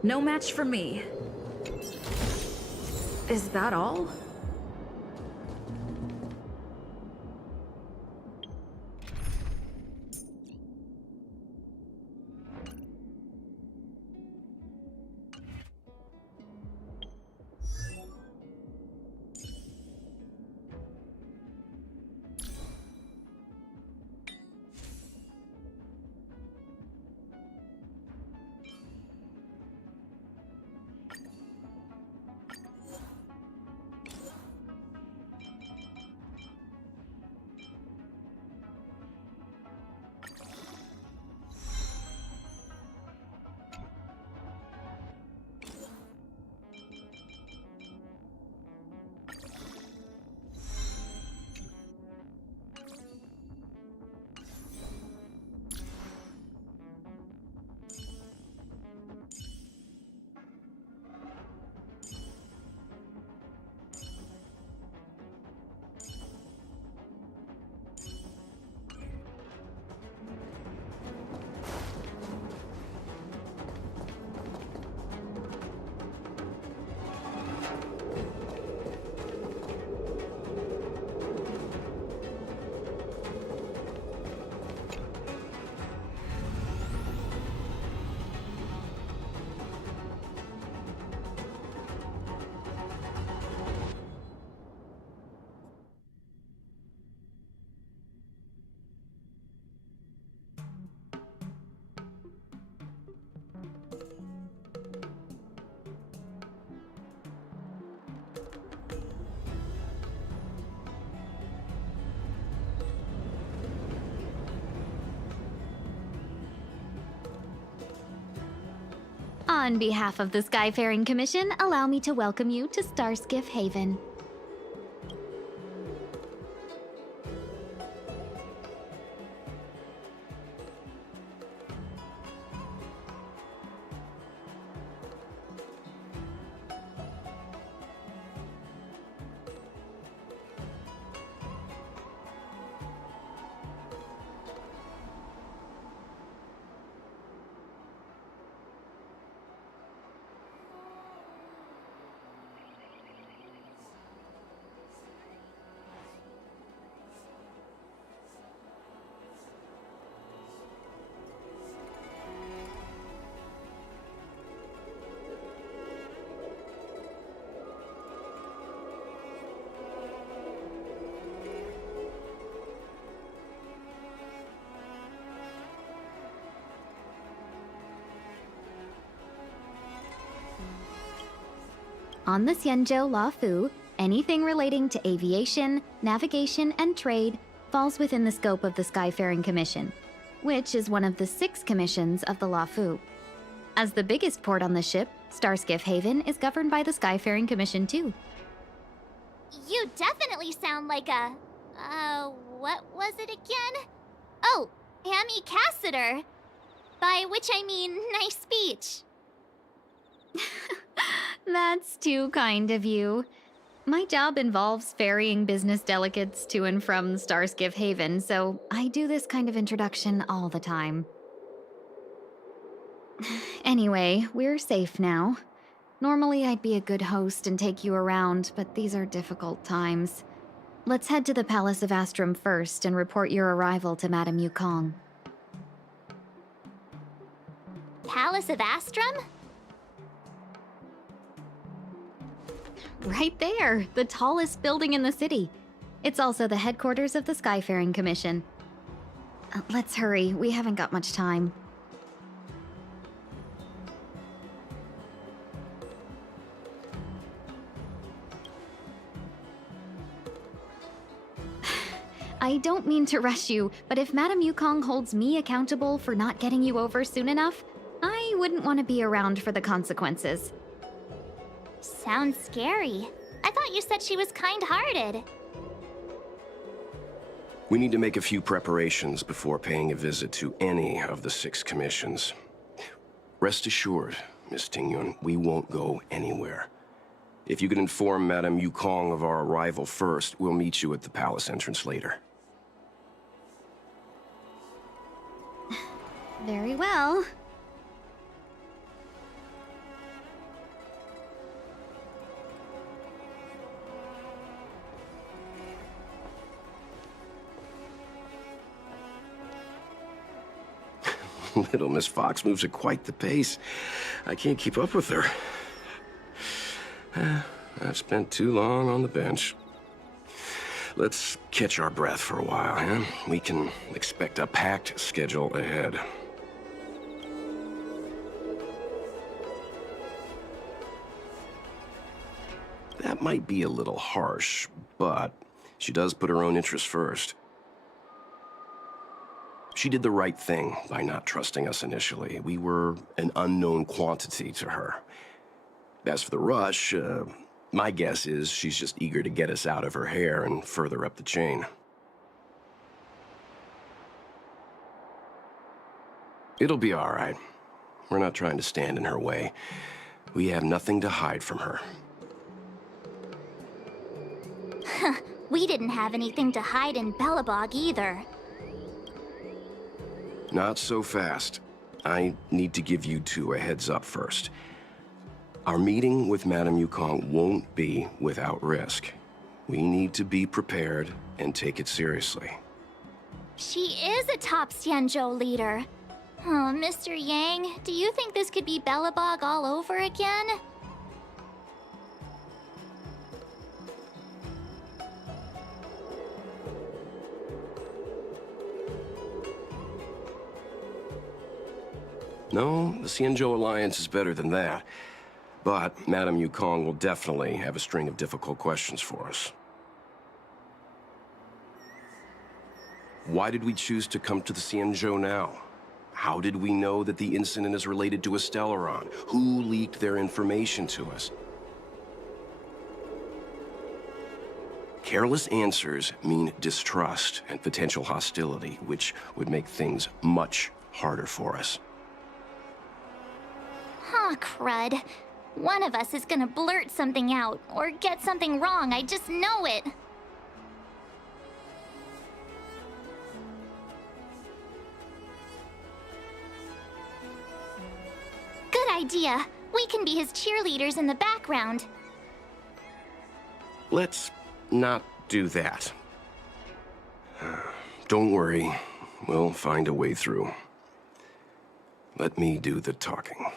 No match for me. Is that all? On behalf of the Skyfaring Commission, allow me to welcome you to Starskiff Haven. On the Xianzhou Lafu, anything relating to aviation, navigation, and trade falls within the scope of the Skyfaring Commission, which is one of the 6 commissions of the Lafu. As the biggest port on the ship, Starskiff Haven is governed by the Skyfaring Commission too. You definitely sound like a... what was it again? Oh, Hammy Cassiter. By which I mean, nice speech. That's too kind of you. My job involves ferrying business delegates to and from Starskiff Haven, so I do this kind of introduction all the time. Anyway, we're safe now. Normally I'd be a good host and take you around, but these are difficult times. Let's head to the Palace of Astrum first and report your arrival to Madame Yukong. Palace of Astrum? Right there, the tallest building in the city. It's also the headquarters of the Skyfaring Commission. Let's hurry, we haven't got much time. I don't mean to rush you, but if Madame Yukong holds me accountable for not getting you over soon enough, I wouldn't want to be around for the consequences. Sounds scary. I thought you said she was kind-hearted. We need to make a few preparations before paying a visit to any of the 6 commissions. Rest assured, Miss Tingyun, we won't go anywhere. If you could inform Madame Yukong of our arrival first, we'll meet you at the palace entrance later. Very well. Little Miss Fox moves at quite the pace. I can't keep up with her. I've spent too long on the bench. Let's catch our breath for a while, huh? We can expect a packed schedule ahead. That might be a little harsh, but she does put her own interests first. She did the right thing by not trusting us initially. We were an unknown quantity to her. As for the rush, my guess is she's just eager to get us out of her hair and further up the chain. It'll be all right. We're not trying to stand in her way. We have nothing to hide from her. We didn't have anything to hide in Belobog either. Not so fast. I need to give you 2 a heads up first. Our meeting with Madame Yukong won't be without risk. We need to be prepared and take it seriously. She is a top Xianzhou leader. Oh, Mr. Yang, do you think this could be Belobog all over again? No, the Xianzhou Alliance is better than that. But Madame Yukong will definitely have a string of difficult questions for us. Why did we choose to come to the Xianzhou now? How did we know that the incident is related to a Stellaron? Who leaked their information to us? Careless answers mean distrust and potential hostility, which would make things much harder for us. Huh, crud. One of us is gonna blurt something out, or get something wrong, I just know it. Good idea. We can be his cheerleaders in the background. Let's not do that. Don't worry, we'll find a way through. Let me do the talking.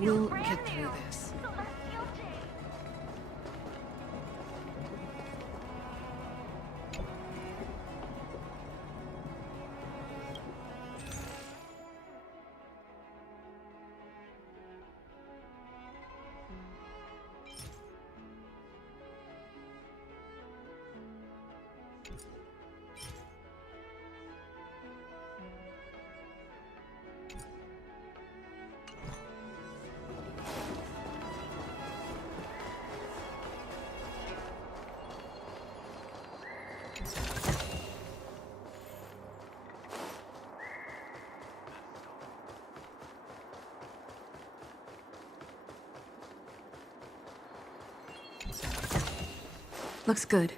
We'll get through this. Looks good.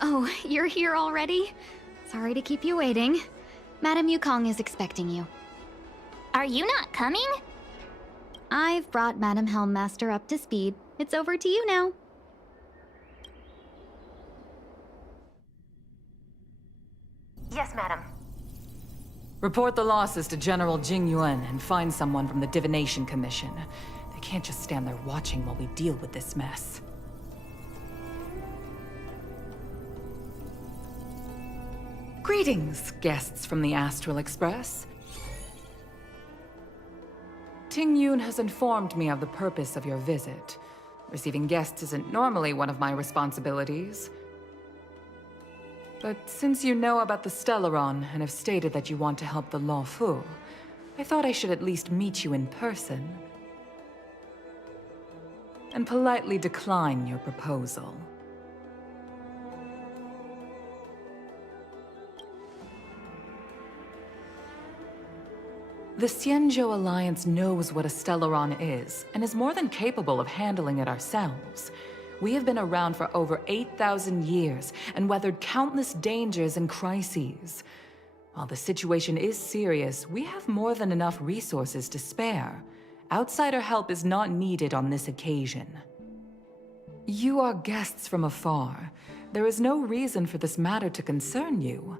Oh, you're here already? Sorry to keep you waiting. Madame Yukong is expecting you. Are you not coming? I've brought Madame Helmmaster up to speed. It's over to you now. Yes, madam. Report the losses to General Jing Yuan and find someone from the Divination Commission. They can't just stand there watching while we deal with this mess. Greetings, guests from the Astral Express. Ting Yun has informed me of the purpose of your visit. Receiving guests isn't normally one of my responsibilities. But since you know about the Stellaron and have stated that you want to help the Law Fu, I thought I should at least meet you in person and politely decline your proposal. The Xianzhou Alliance knows what a Stellaron is, and is more than capable of handling it ourselves. We have been around for over 8,000 years, and weathered countless dangers and crises. While the situation is serious, we have more than enough resources to spare. Outsider help is not needed on this occasion. You are guests from afar. There is no reason for this matter to concern you.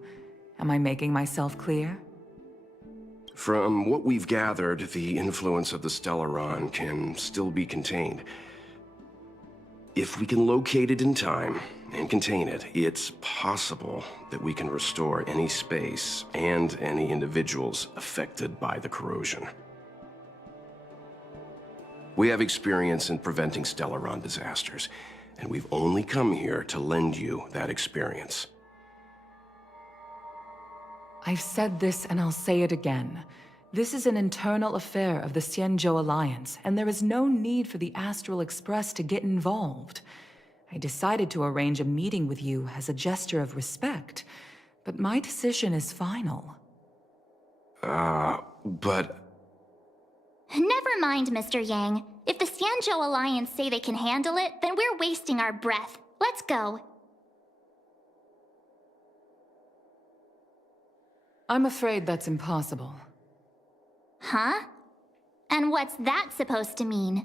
Am I making myself clear? From what we've gathered, the influence of the Stellaron can still be contained. If we can locate it in time and contain it, it's possible that we can restore any space and any individuals affected by the corrosion. We have experience in preventing Stellaron disasters, and we've only come here to lend you that experience. I've said this and I'll say it again. This is an internal affair of the Xianzhou Alliance, and there is no need for the Astral Express to get involved. I decided to arrange a meeting with you as a gesture of respect, but my decision is final. But... Never mind, Mr. Yang. If the Xianzhou Alliance say they can handle it, then we're wasting our breath. Let's go. I'm afraid that's impossible. Huh? And what's that supposed to mean?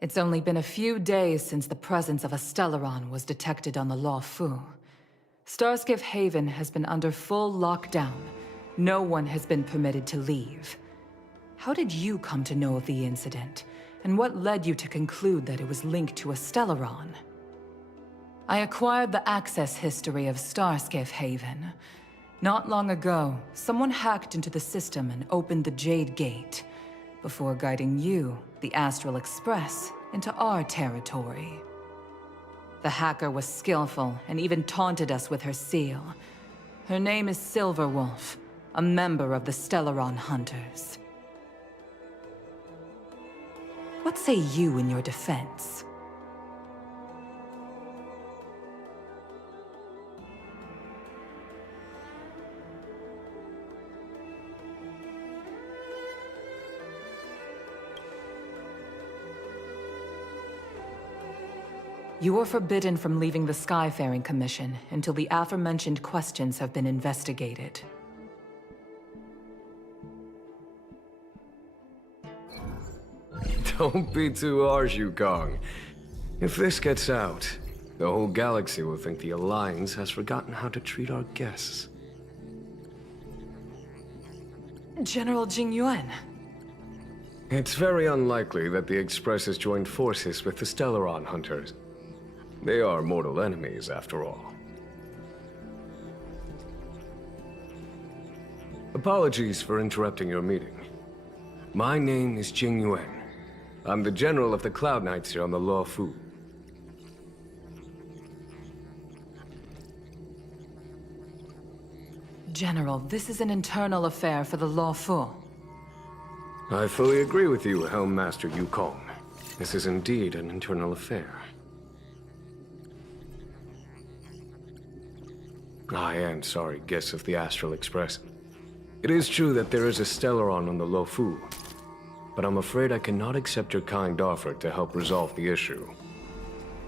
It's only been a few days since the presence of a Stellaron was detected on the Law Fu. Starskiff Haven has been under full lockdown. No one has been permitted to leave. How did you come to know of the incident? And what led you to conclude that it was linked to a Stellaron? I acquired the access history of Starskiff Haven. Not long ago, someone hacked into the system and opened the Jade Gate, before guiding you, the Astral Express, into our territory. The hacker was skillful and even taunted us with her seal. Her name is Silverwolf, a member of the Stellaron Hunters. What say you in your defense? You are forbidden from leaving the Skyfaring Commission until the aforementioned questions have been investigated. Don't be too harsh, Yukong. If this gets out, the whole galaxy will think the Alliance has forgotten how to treat our guests. General Jing Yuan. It's very unlikely that the Express has joined forces with the Stellaron Hunters. They are mortal enemies, after all. Apologies for interrupting your meeting. My name is Jing Yuan. I'm the General of the Cloud Knights here on the Law Fu. General, this is an internal affair for the Law Fu. I fully agree with you, Helmmaster Yukong. This is indeed an internal affair. I am sorry, guests of the Astral Express. It is true that there is a Stellaron on the Law Fu, but I'm afraid I cannot accept your kind offer to help resolve the issue.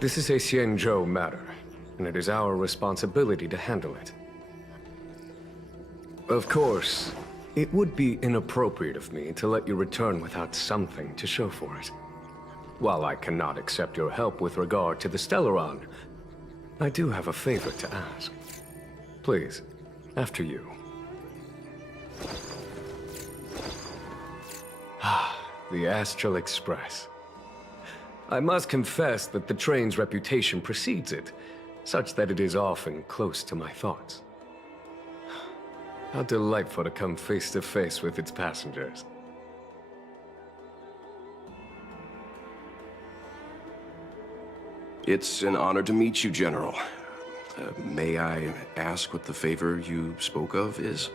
This is a Xianzhou matter, and it is our responsibility to handle it. Of course, it would be inappropriate of me to let you return without something to show for it. While I cannot accept your help with regard to the Stellaron, I do have a favor to ask. Please, after you. The Astral Express. I must confess that the train's reputation precedes it, such that it is often close to my thoughts. How delightful to come face to face with its passengers. It's an honor to meet you, General. May I ask what the favor you spoke of is?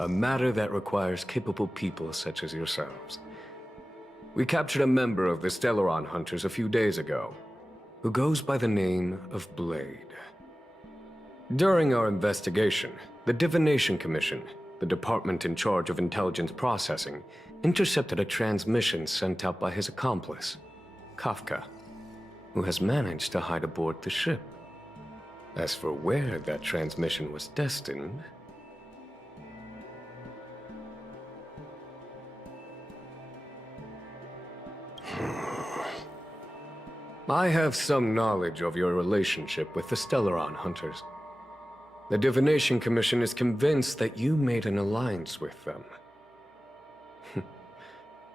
A matter that requires capable people such as yourselves. We captured a member of the Stellaron Hunters a few days ago, who goes by the name of Blade. During our investigation, the Divination Commission, the department in charge of intelligence processing, intercepted a transmission sent out by his accomplice, Kafka, who has managed to hide aboard the ship. As for where that transmission was destined, I have some knowledge of your relationship with the Stellaron Hunters. The Divination Commission is convinced that you made an alliance with them.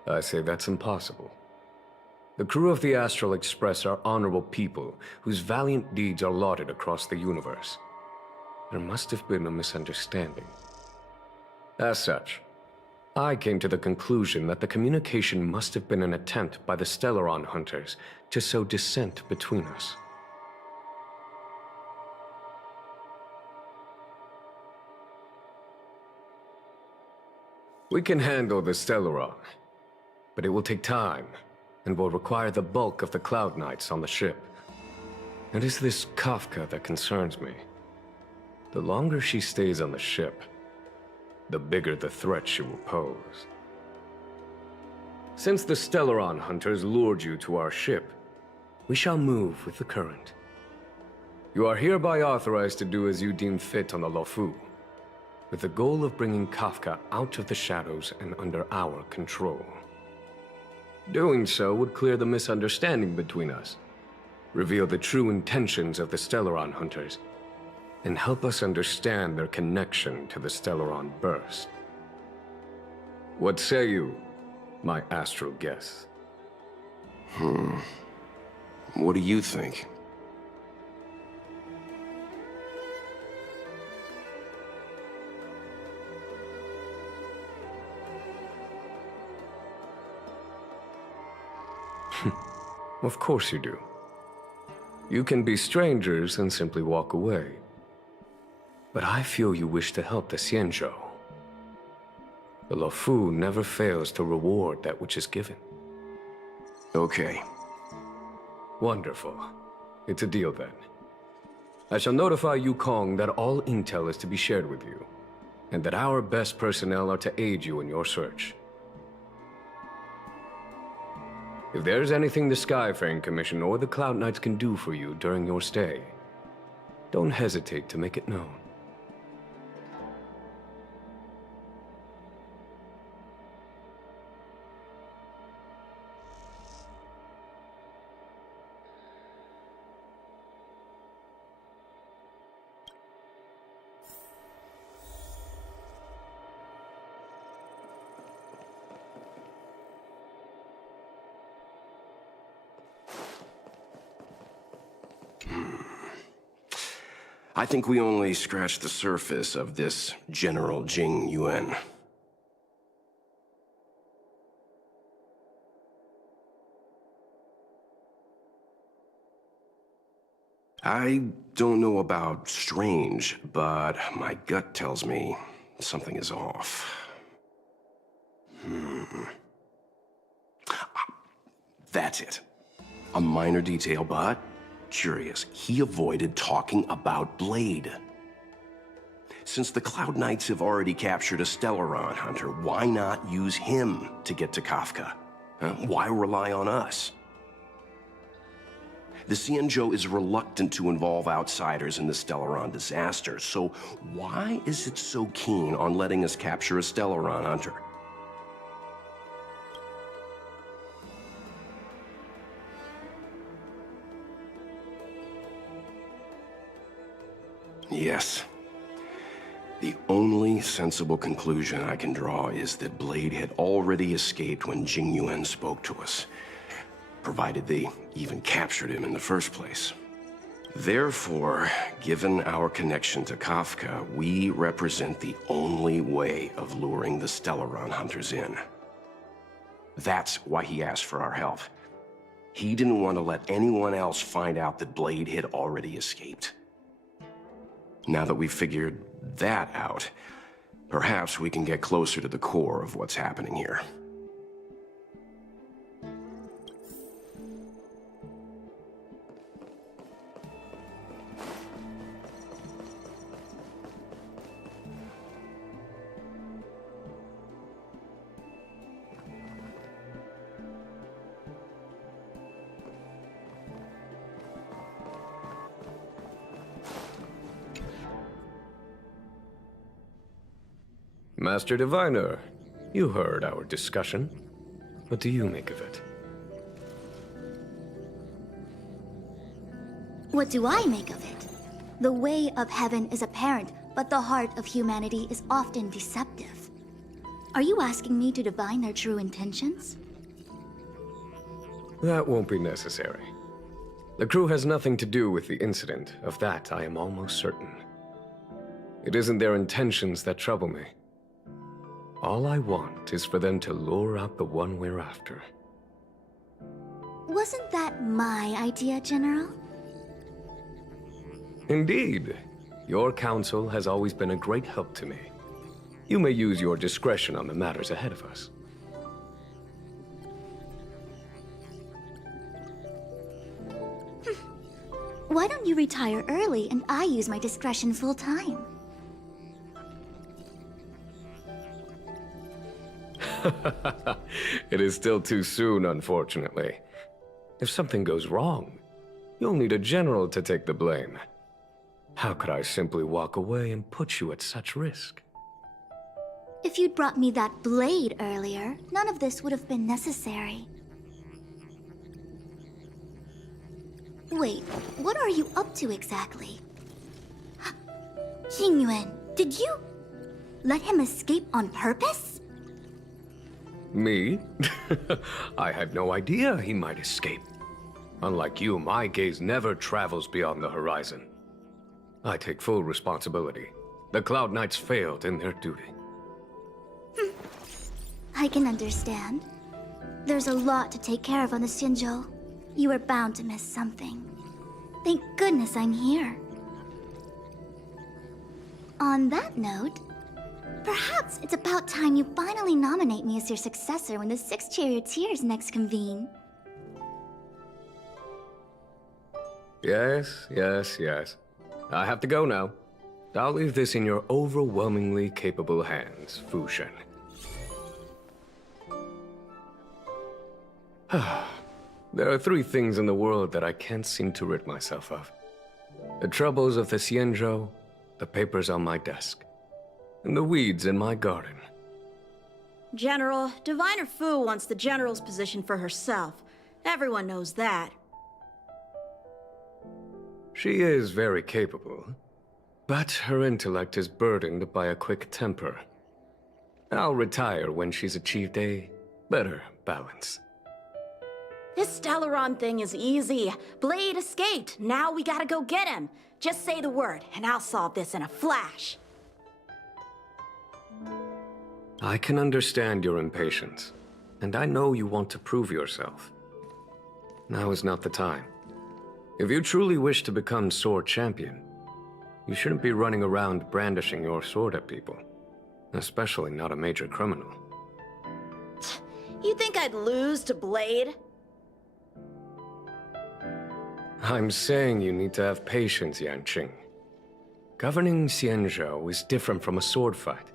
I say that's impossible. The crew of the Astral Express are honorable people whose valiant deeds are lauded across the universe. There must have been a misunderstanding. As such, I came to the conclusion that the communication must have been an attempt by the Stellaron Hunters to sow dissent between us. We can handle the Stellaron, but it will take time and will require the bulk of the Cloud Knights on the ship. It is this Kafka that concerns me. The longer she stays on the ship, the bigger the threat she will pose. Since the Stellaron Hunters lured you to our ship, we shall move with the current. You are hereby authorized to do as you deem fit on the Lofu, with the goal of bringing Kafka out of the shadows and under our control. Doing so would clear the misunderstanding between us, reveal the true intentions of the Stellaron Hunters, and help us understand their connection to the Stellaron Burst. What say you, my astral guests? What do you think? Of course you do. You can be strangers and simply walk away. But I feel you wish to help the Xianzhou. The Lofu never fails to reward that which is given. Okay. Wonderful. It's a deal then. I shall notify Yukong that all intel is to be shared with you, and that our best personnel are to aid you in your search. If there's anything the Skyfaring Commission or the Cloud Knights can do for you during your stay, don't hesitate to make it known. I think we only scratched the surface of this General Jing Yuan. I don't know about strange, but my gut tells me something is off. That's it. A minor detail, but curious. He avoided talking about Blade. Since the Cloud Knights have already captured a Stellaron Hunter, why not use him to get to Kafka? Why rely on us? The Xianzhou is reluctant to involve outsiders in the Stellaron disaster, so why is it so keen on letting us capture a Stellaron hunter? Yes. The only sensible conclusion I can draw is that Blade had already escaped when Jing Yuan spoke to us, provided they even captured him in the first place. Therefore, given our connection to Kafka, we represent the only way of luring the Stellaron hunters in. That's why he asked for our help. He didn't want to let anyone else find out that Blade had already escaped. Now that we've figured that out, perhaps we can get closer to the core of what's happening here. Master Diviner, you heard our discussion. What do you make of it? What do I make of it? The way of heaven is apparent, but the heart of humanity is often deceptive. Are you asking me to divine their true intentions? That won't be necessary. The crew has nothing to do with the incident. Of that, I am almost certain. It isn't their intentions that trouble me. All I want is for them to lure out the one we're after. Wasn't that my idea, General? Indeed. Your counsel has always been a great help to me. You may use your discretion on the matters ahead of us. Why don't you retire early and I use my discretion full time? It is still too soon, unfortunately. If something goes wrong, you'll need a general to take the blame. How could I simply walk away and put you at such risk? If you'd brought me that blade earlier, none of this would have been necessary. Wait, what are you up to exactly? Jing Yuan, did you let him escape on purpose? Me? I had no idea he might escape. Unlike you, my gaze never travels beyond the horizon. I take full responsibility. The Cloud Knights failed in their duty. I can understand. There's a lot to take care of on the Xianzhou. You were bound to miss something. Thank goodness I'm here. On that note, perhaps it's about time you finally nominate me as your successor when the 6 charioteers next convene. Yes. I have to go now. I'll leave this in your overwhelmingly capable hands, Fu Shen. There are 3 things in the world that I can't seem to rid myself of. The troubles of the Xianzhou, the papers on my desk, and the weeds in my garden. General, Diviner Fu wants the General's position for herself. Everyone knows that. She is very capable, but her intellect is burdened by a quick temper. I'll retire when she's achieved a better balance. This Stellaron thing is easy. Blade escaped. Now we gotta go get him. Just say the word, and I'll solve this in a flash. I can understand your impatience, and I know you want to prove yourself. Now is not the time. If you truly wish to become sword champion, you shouldn't be running around brandishing your sword at people, especially not a major criminal. You think I'd lose to Blade? I'm saying you need to have patience, Yanqing. Governing Xianzhou is different from a sword fight.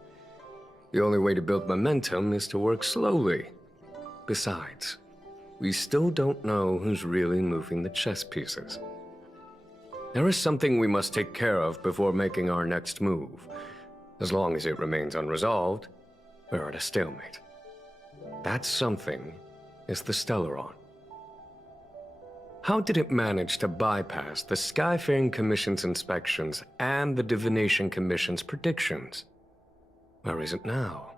The only way to build momentum is to work slowly. Besides, we still don't know who's really moving the chess pieces. There is something we must take care of before making our next move. As long as it remains unresolved, we're at a stalemate. That something is the Stellaron. How did it manage to bypass the Skyfaring Commission's inspections and the Divination Commission's predictions? Where is it now?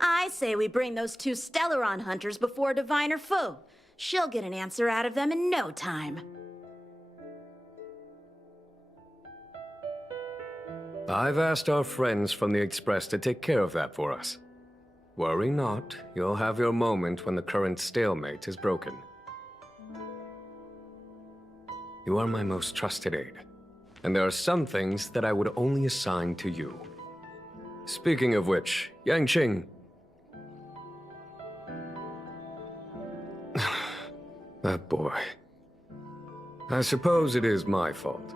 I say we bring those two Stellaron hunters before Diviner Fu. She'll get an answer out of them in no time. I've asked our friends from the Express to take care of that for us. Worry not, you'll have your moment when the current stalemate is broken. You are my most trusted aide, and there are some things that I would only assign to you. Speaking of which, Yangqing. That boy. I suppose it is my fault.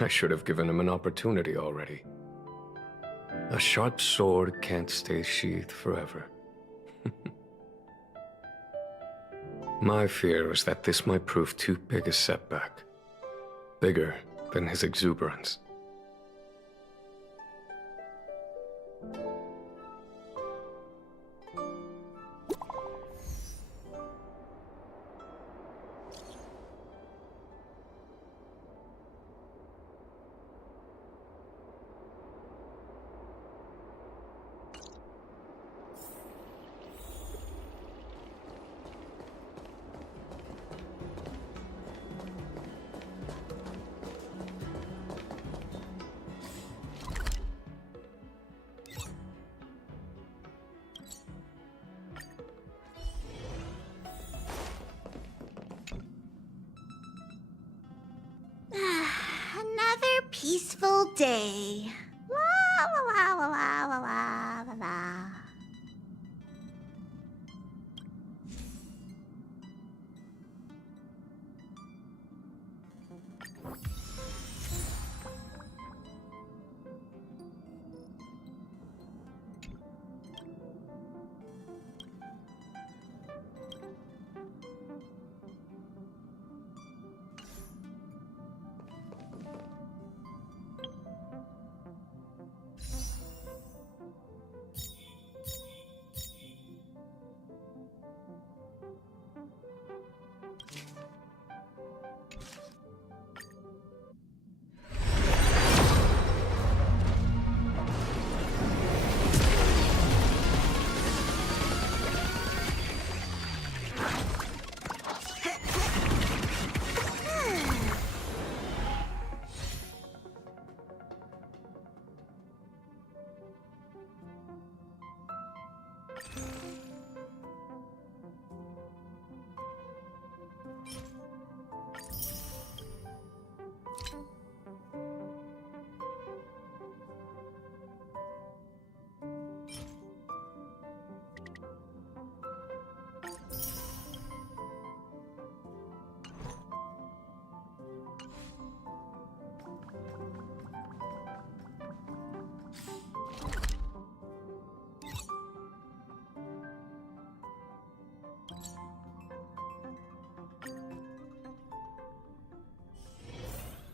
I should have given him an opportunity already. A sharp sword can't stay sheathed forever. My fear is that this might prove too big a setback. Bigger than his exuberance. Another peaceful day. La la la la la la la la.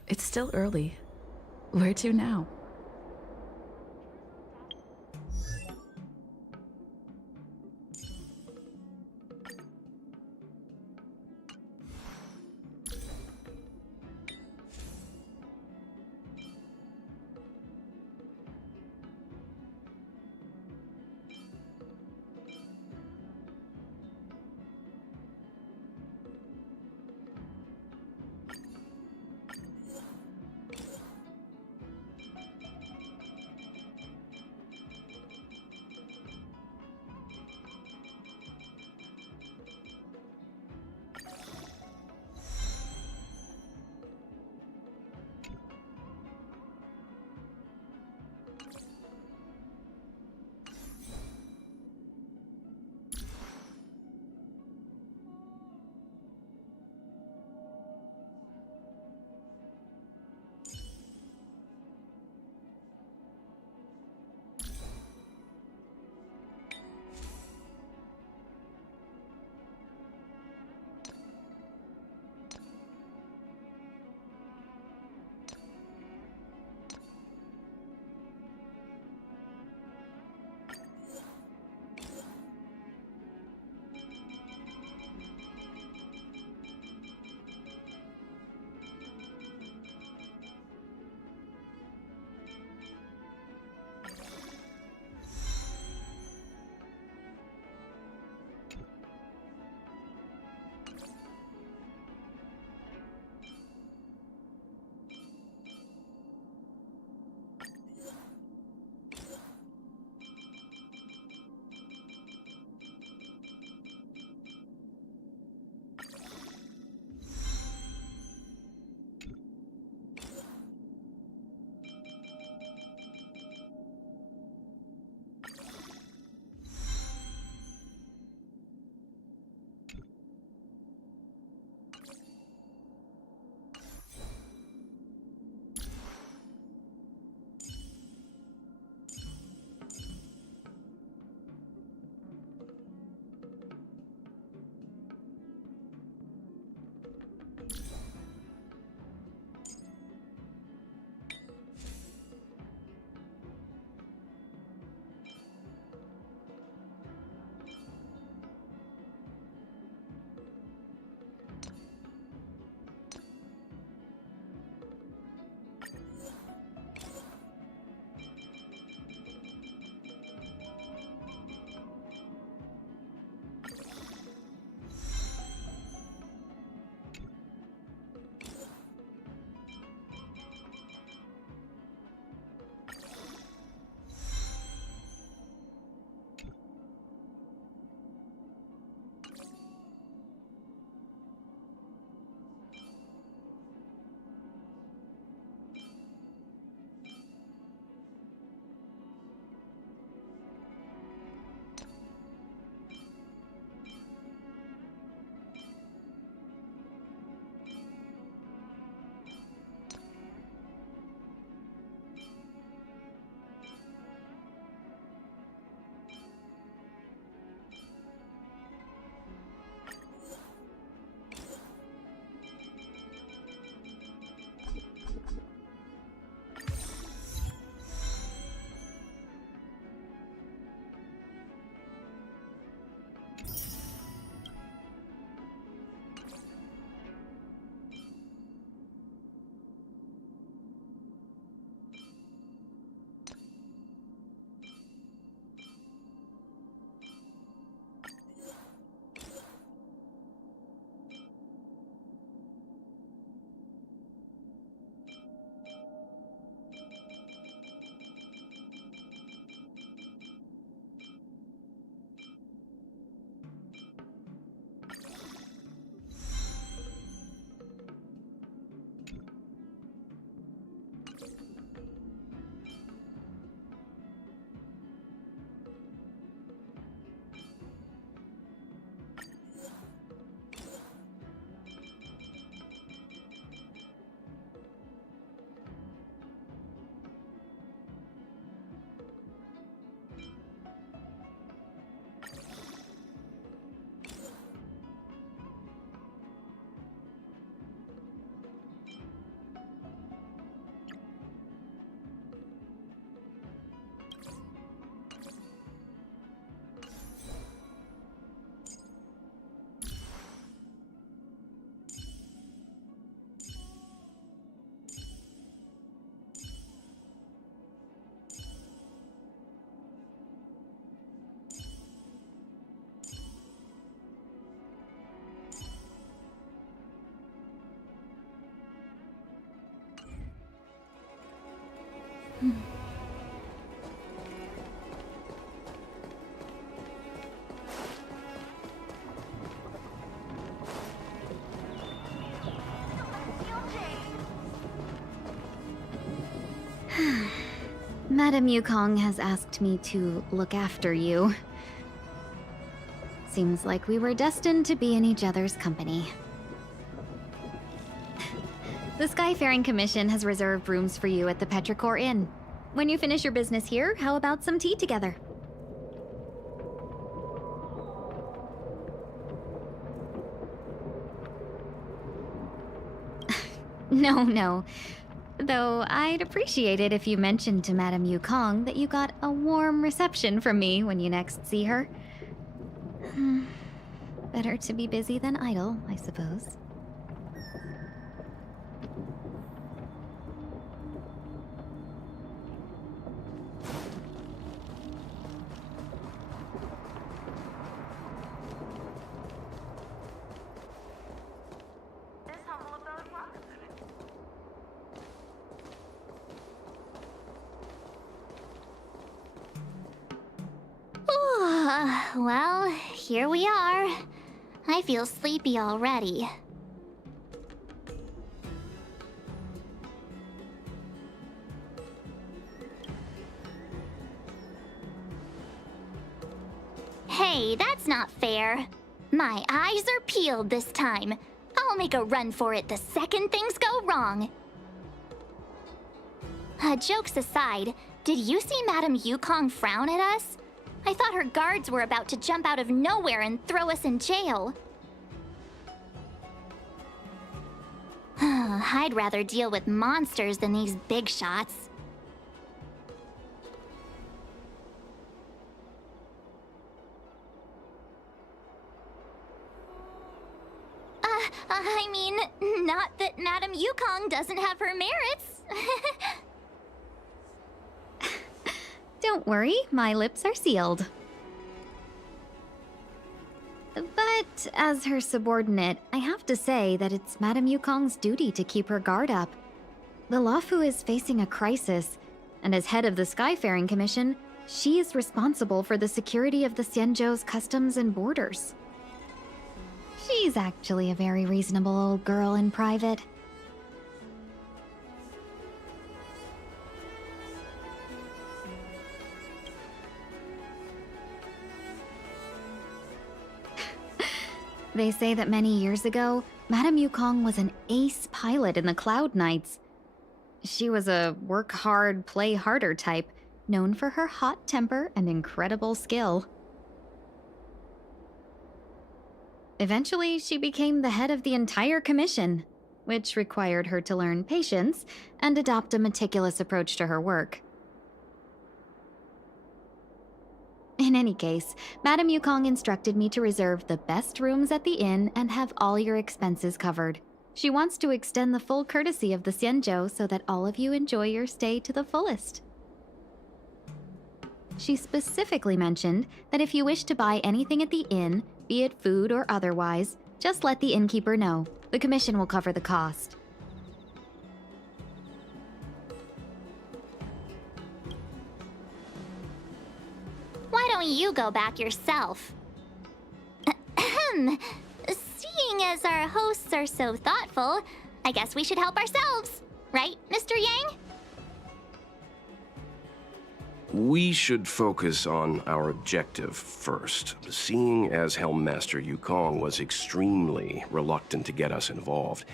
It's still early. Where to now? Madame Yukong has asked me to look after you. Seems like we were destined to be in each other's company. The Skyfaring Commission has reserved rooms for you at the Petrichor Inn. When you finish your business here, how about some tea together? No. Though I'd appreciate it if you mentioned to Madame Yukong that you got a warm reception from me when you next see her. Better to be busy than idle, I suppose. Well, here we are. I feel sleepy already. Hey, that's not fair. My eyes are peeled this time. I'll make a run for it the second things go wrong. Jokes aside, did you see Madame Yukong frown at us? I thought her guards were about to jump out of nowhere and throw us in jail. I'd rather deal with monsters than these big shots. I mean, not that Madame Yukong doesn't have her merits. Don't worry, my lips are sealed. But as her subordinate, I have to say that it's Madame Yukong's duty to keep her guard up. The Luofu is facing a crisis, and as head of the Skyfaring Commission, she is responsible for the security of the Xianzhou's customs and borders. She's actually a very reasonable old girl in private. They say that many years ago, Madame Yukong was an ace pilot in the Cloud Knights. She was a work hard, play harder type, known for her hot temper and incredible skill. Eventually, she became the head of the entire commission, which required her to learn patience and adopt a meticulous approach to her work. In any case, Madame Yukong instructed me to reserve the best rooms at the inn and have all your expenses covered. She wants to extend the full courtesy of the Xianzhou so that all of you enjoy your stay to the fullest. She specifically mentioned that if you wish to buy anything at the inn, be it food or otherwise, just let the innkeeper know. The commission will cover the cost. Why don't you go back yourself? Ahem. Seeing as our hosts are so thoughtful, I guess we should help ourselves. Right, Mr. Yang? We should focus on our objective first. Seeing as Helmmaster Yukong was extremely reluctant to get us involved,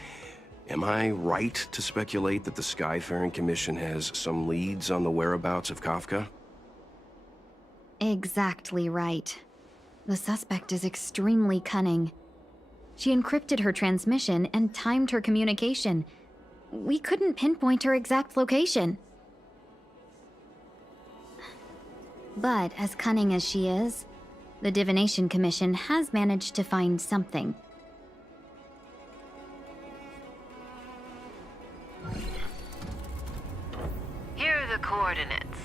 am I right to speculate that the Skyfaring Commission has some leads on the whereabouts of Kafka? Exactly right. The suspect is extremely cunning. She encrypted her transmission and timed her communication. We couldn't pinpoint her exact location. But as cunning as she is, the Divination Commission has managed to find something. Here are the coordinates.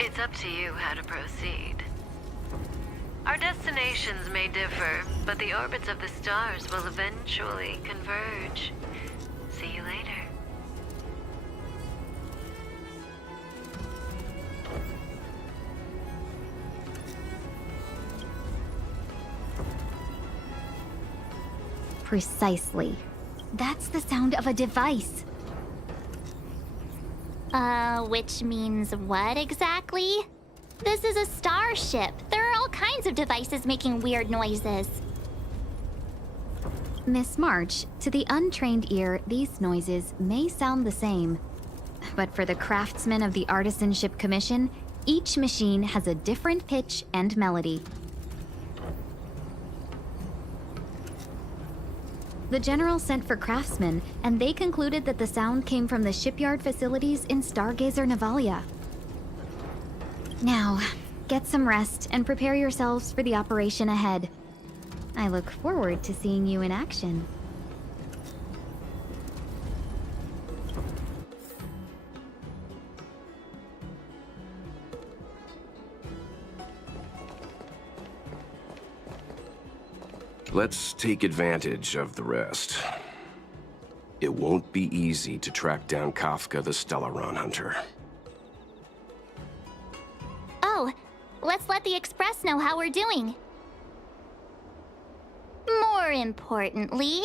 It's up to you how to proceed. Our destinations may differ, but the orbits of the stars will eventually converge. See you later. Precisely. That's the sound of a device. Which means what exactly? This is a starship. There are all kinds of devices making weird noises. Miss March, to the untrained ear, these noises may sound the same. But for the craftsmen of the Artisanship Commission, each machine has a different pitch and melody. The General sent for craftsmen, and they concluded that the sound came from the shipyard facilities in Stargazer Navalia. Now, get some rest and prepare yourselves for the operation ahead. I look forward to seeing you in action. Let's take advantage of the rest. It won't be easy to track down Kafka the Stellaron Hunter. Oh, let's let the Express know how we're doing. More importantly,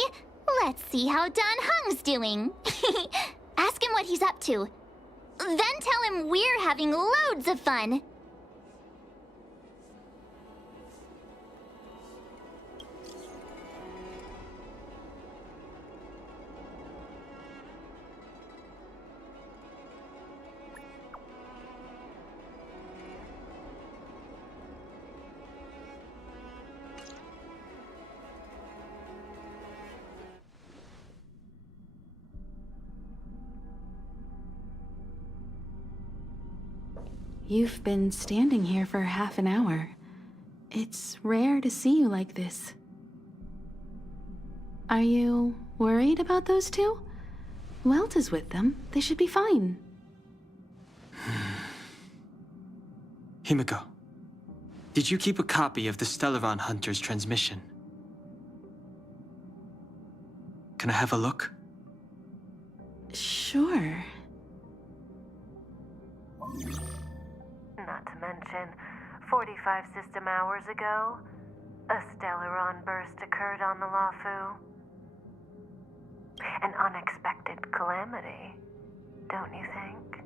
let's see how Don Hung's doing. Ask him what he's up to. Then tell him we're having loads of fun. You've been standing here for half an hour. It's rare to see you like this. Are you worried about those two? Welt is with them. They should be fine. Himiko, did you keep a copy of the Stellaron Hunter's transmission? Can I have a look? Sure. Not to mention, 45 system hours ago, a Stellaron burst occurred on the Lafu. An unexpected calamity, don't you think?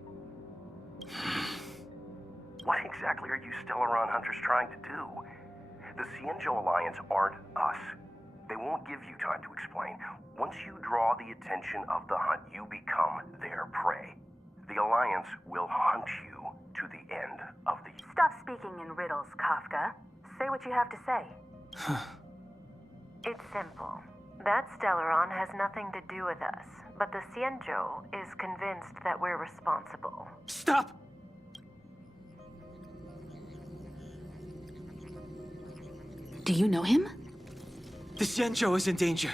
What exactly are you Stellaron Hunters trying to do? The Xianzhou Alliance aren't us. They won't give you time to explain. Once you draw the attention of the hunt, you become their prey. The Alliance will hunt you to the end of the... Stop speaking in riddles, Kafka. Say what you have to say. It's simple. That Stellaron has nothing to do with us, but the Xianzhou is convinced that we're responsible. Stop! Do you know him? The Xianzhou is in danger.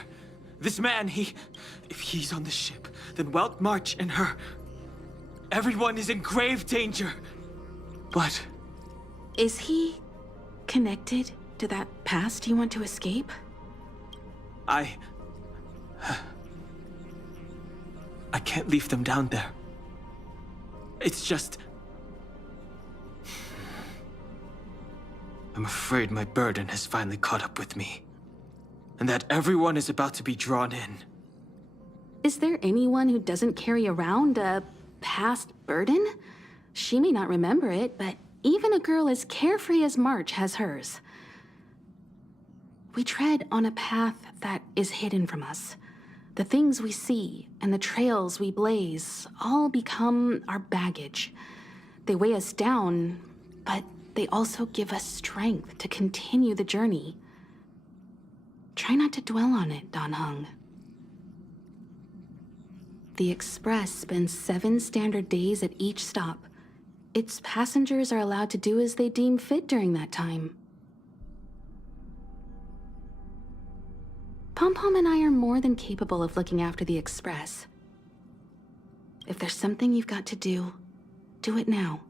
This man, if he's on the ship, then Welt, March, and her... Everyone is in grave danger. But... Is he connected to that past you want to escape? I can't leave them down there. It's just... I'm afraid my burden has finally caught up with me. And that everyone is about to be drawn in. Is there anyone who doesn't carry around a past burden? She may not remember it, but even a girl as carefree as March has hers. We tread on a path that is hidden from us. The things we see and the trails we blaze all become our baggage. They weigh us down, but they also give us strength to continue the journey. Try not to dwell on it, Don Hung. The Express spends 7 standard days at each stop. Its passengers are allowed to do as they deem fit during that time. Pom-Pom and I are more than capable of looking after the Express. If there's something you've got to do, do it now.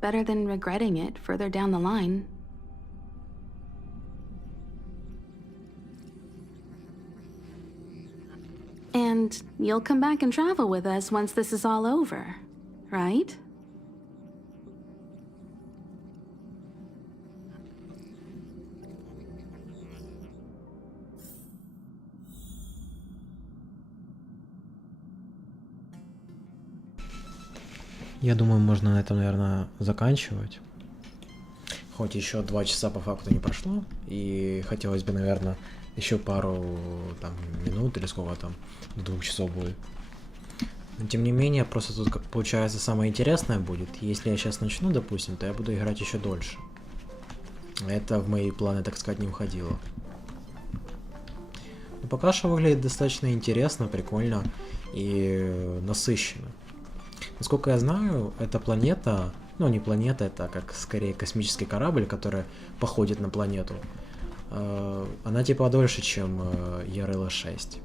Better than regretting it further down the line. And you'll come back and travel with us once this is all over, right? Я думаю, можно на этом, наверное, заканчивать. Хоть еще 2 часа по факту не прошло, и хотелось бы, наверное, еще пару там минут или сколько там, до 2 часов будет. Но тем не менее, просто тут получается самое интересное будет. Если я сейчас начну, допустим, то я буду играть еще дольше. Это в мои планы, так сказать, не входило. Но пока что выглядит достаточно интересно, прикольно и насыщенно. Насколько я знаю, эта планета, ну не планета, это как скорее космический корабль, который походит на планету. Она типа дольше, чем ЕРЛ-6.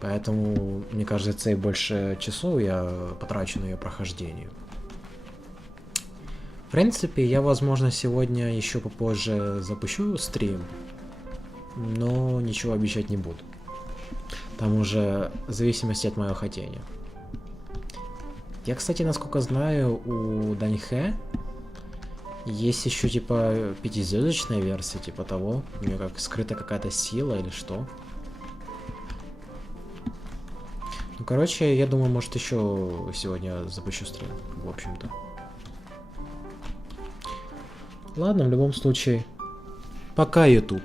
Поэтому, мне кажется, и больше часов я потрачу на ее прохождение. В принципе, я, возможно, сегодня еще попозже запущу стрим, но ничего обещать не буду. Там уже в зависимости от моего хотения. Я, кстати, насколько знаю, у Даньхэ есть еще типа 5-звездочная версия, типа того. У нее как скрыта какая-то сила или что. Ну, короче, я думаю, может еще сегодня запущу стрим, в общем-то. Ладно, в любом случае, пока, YouTube.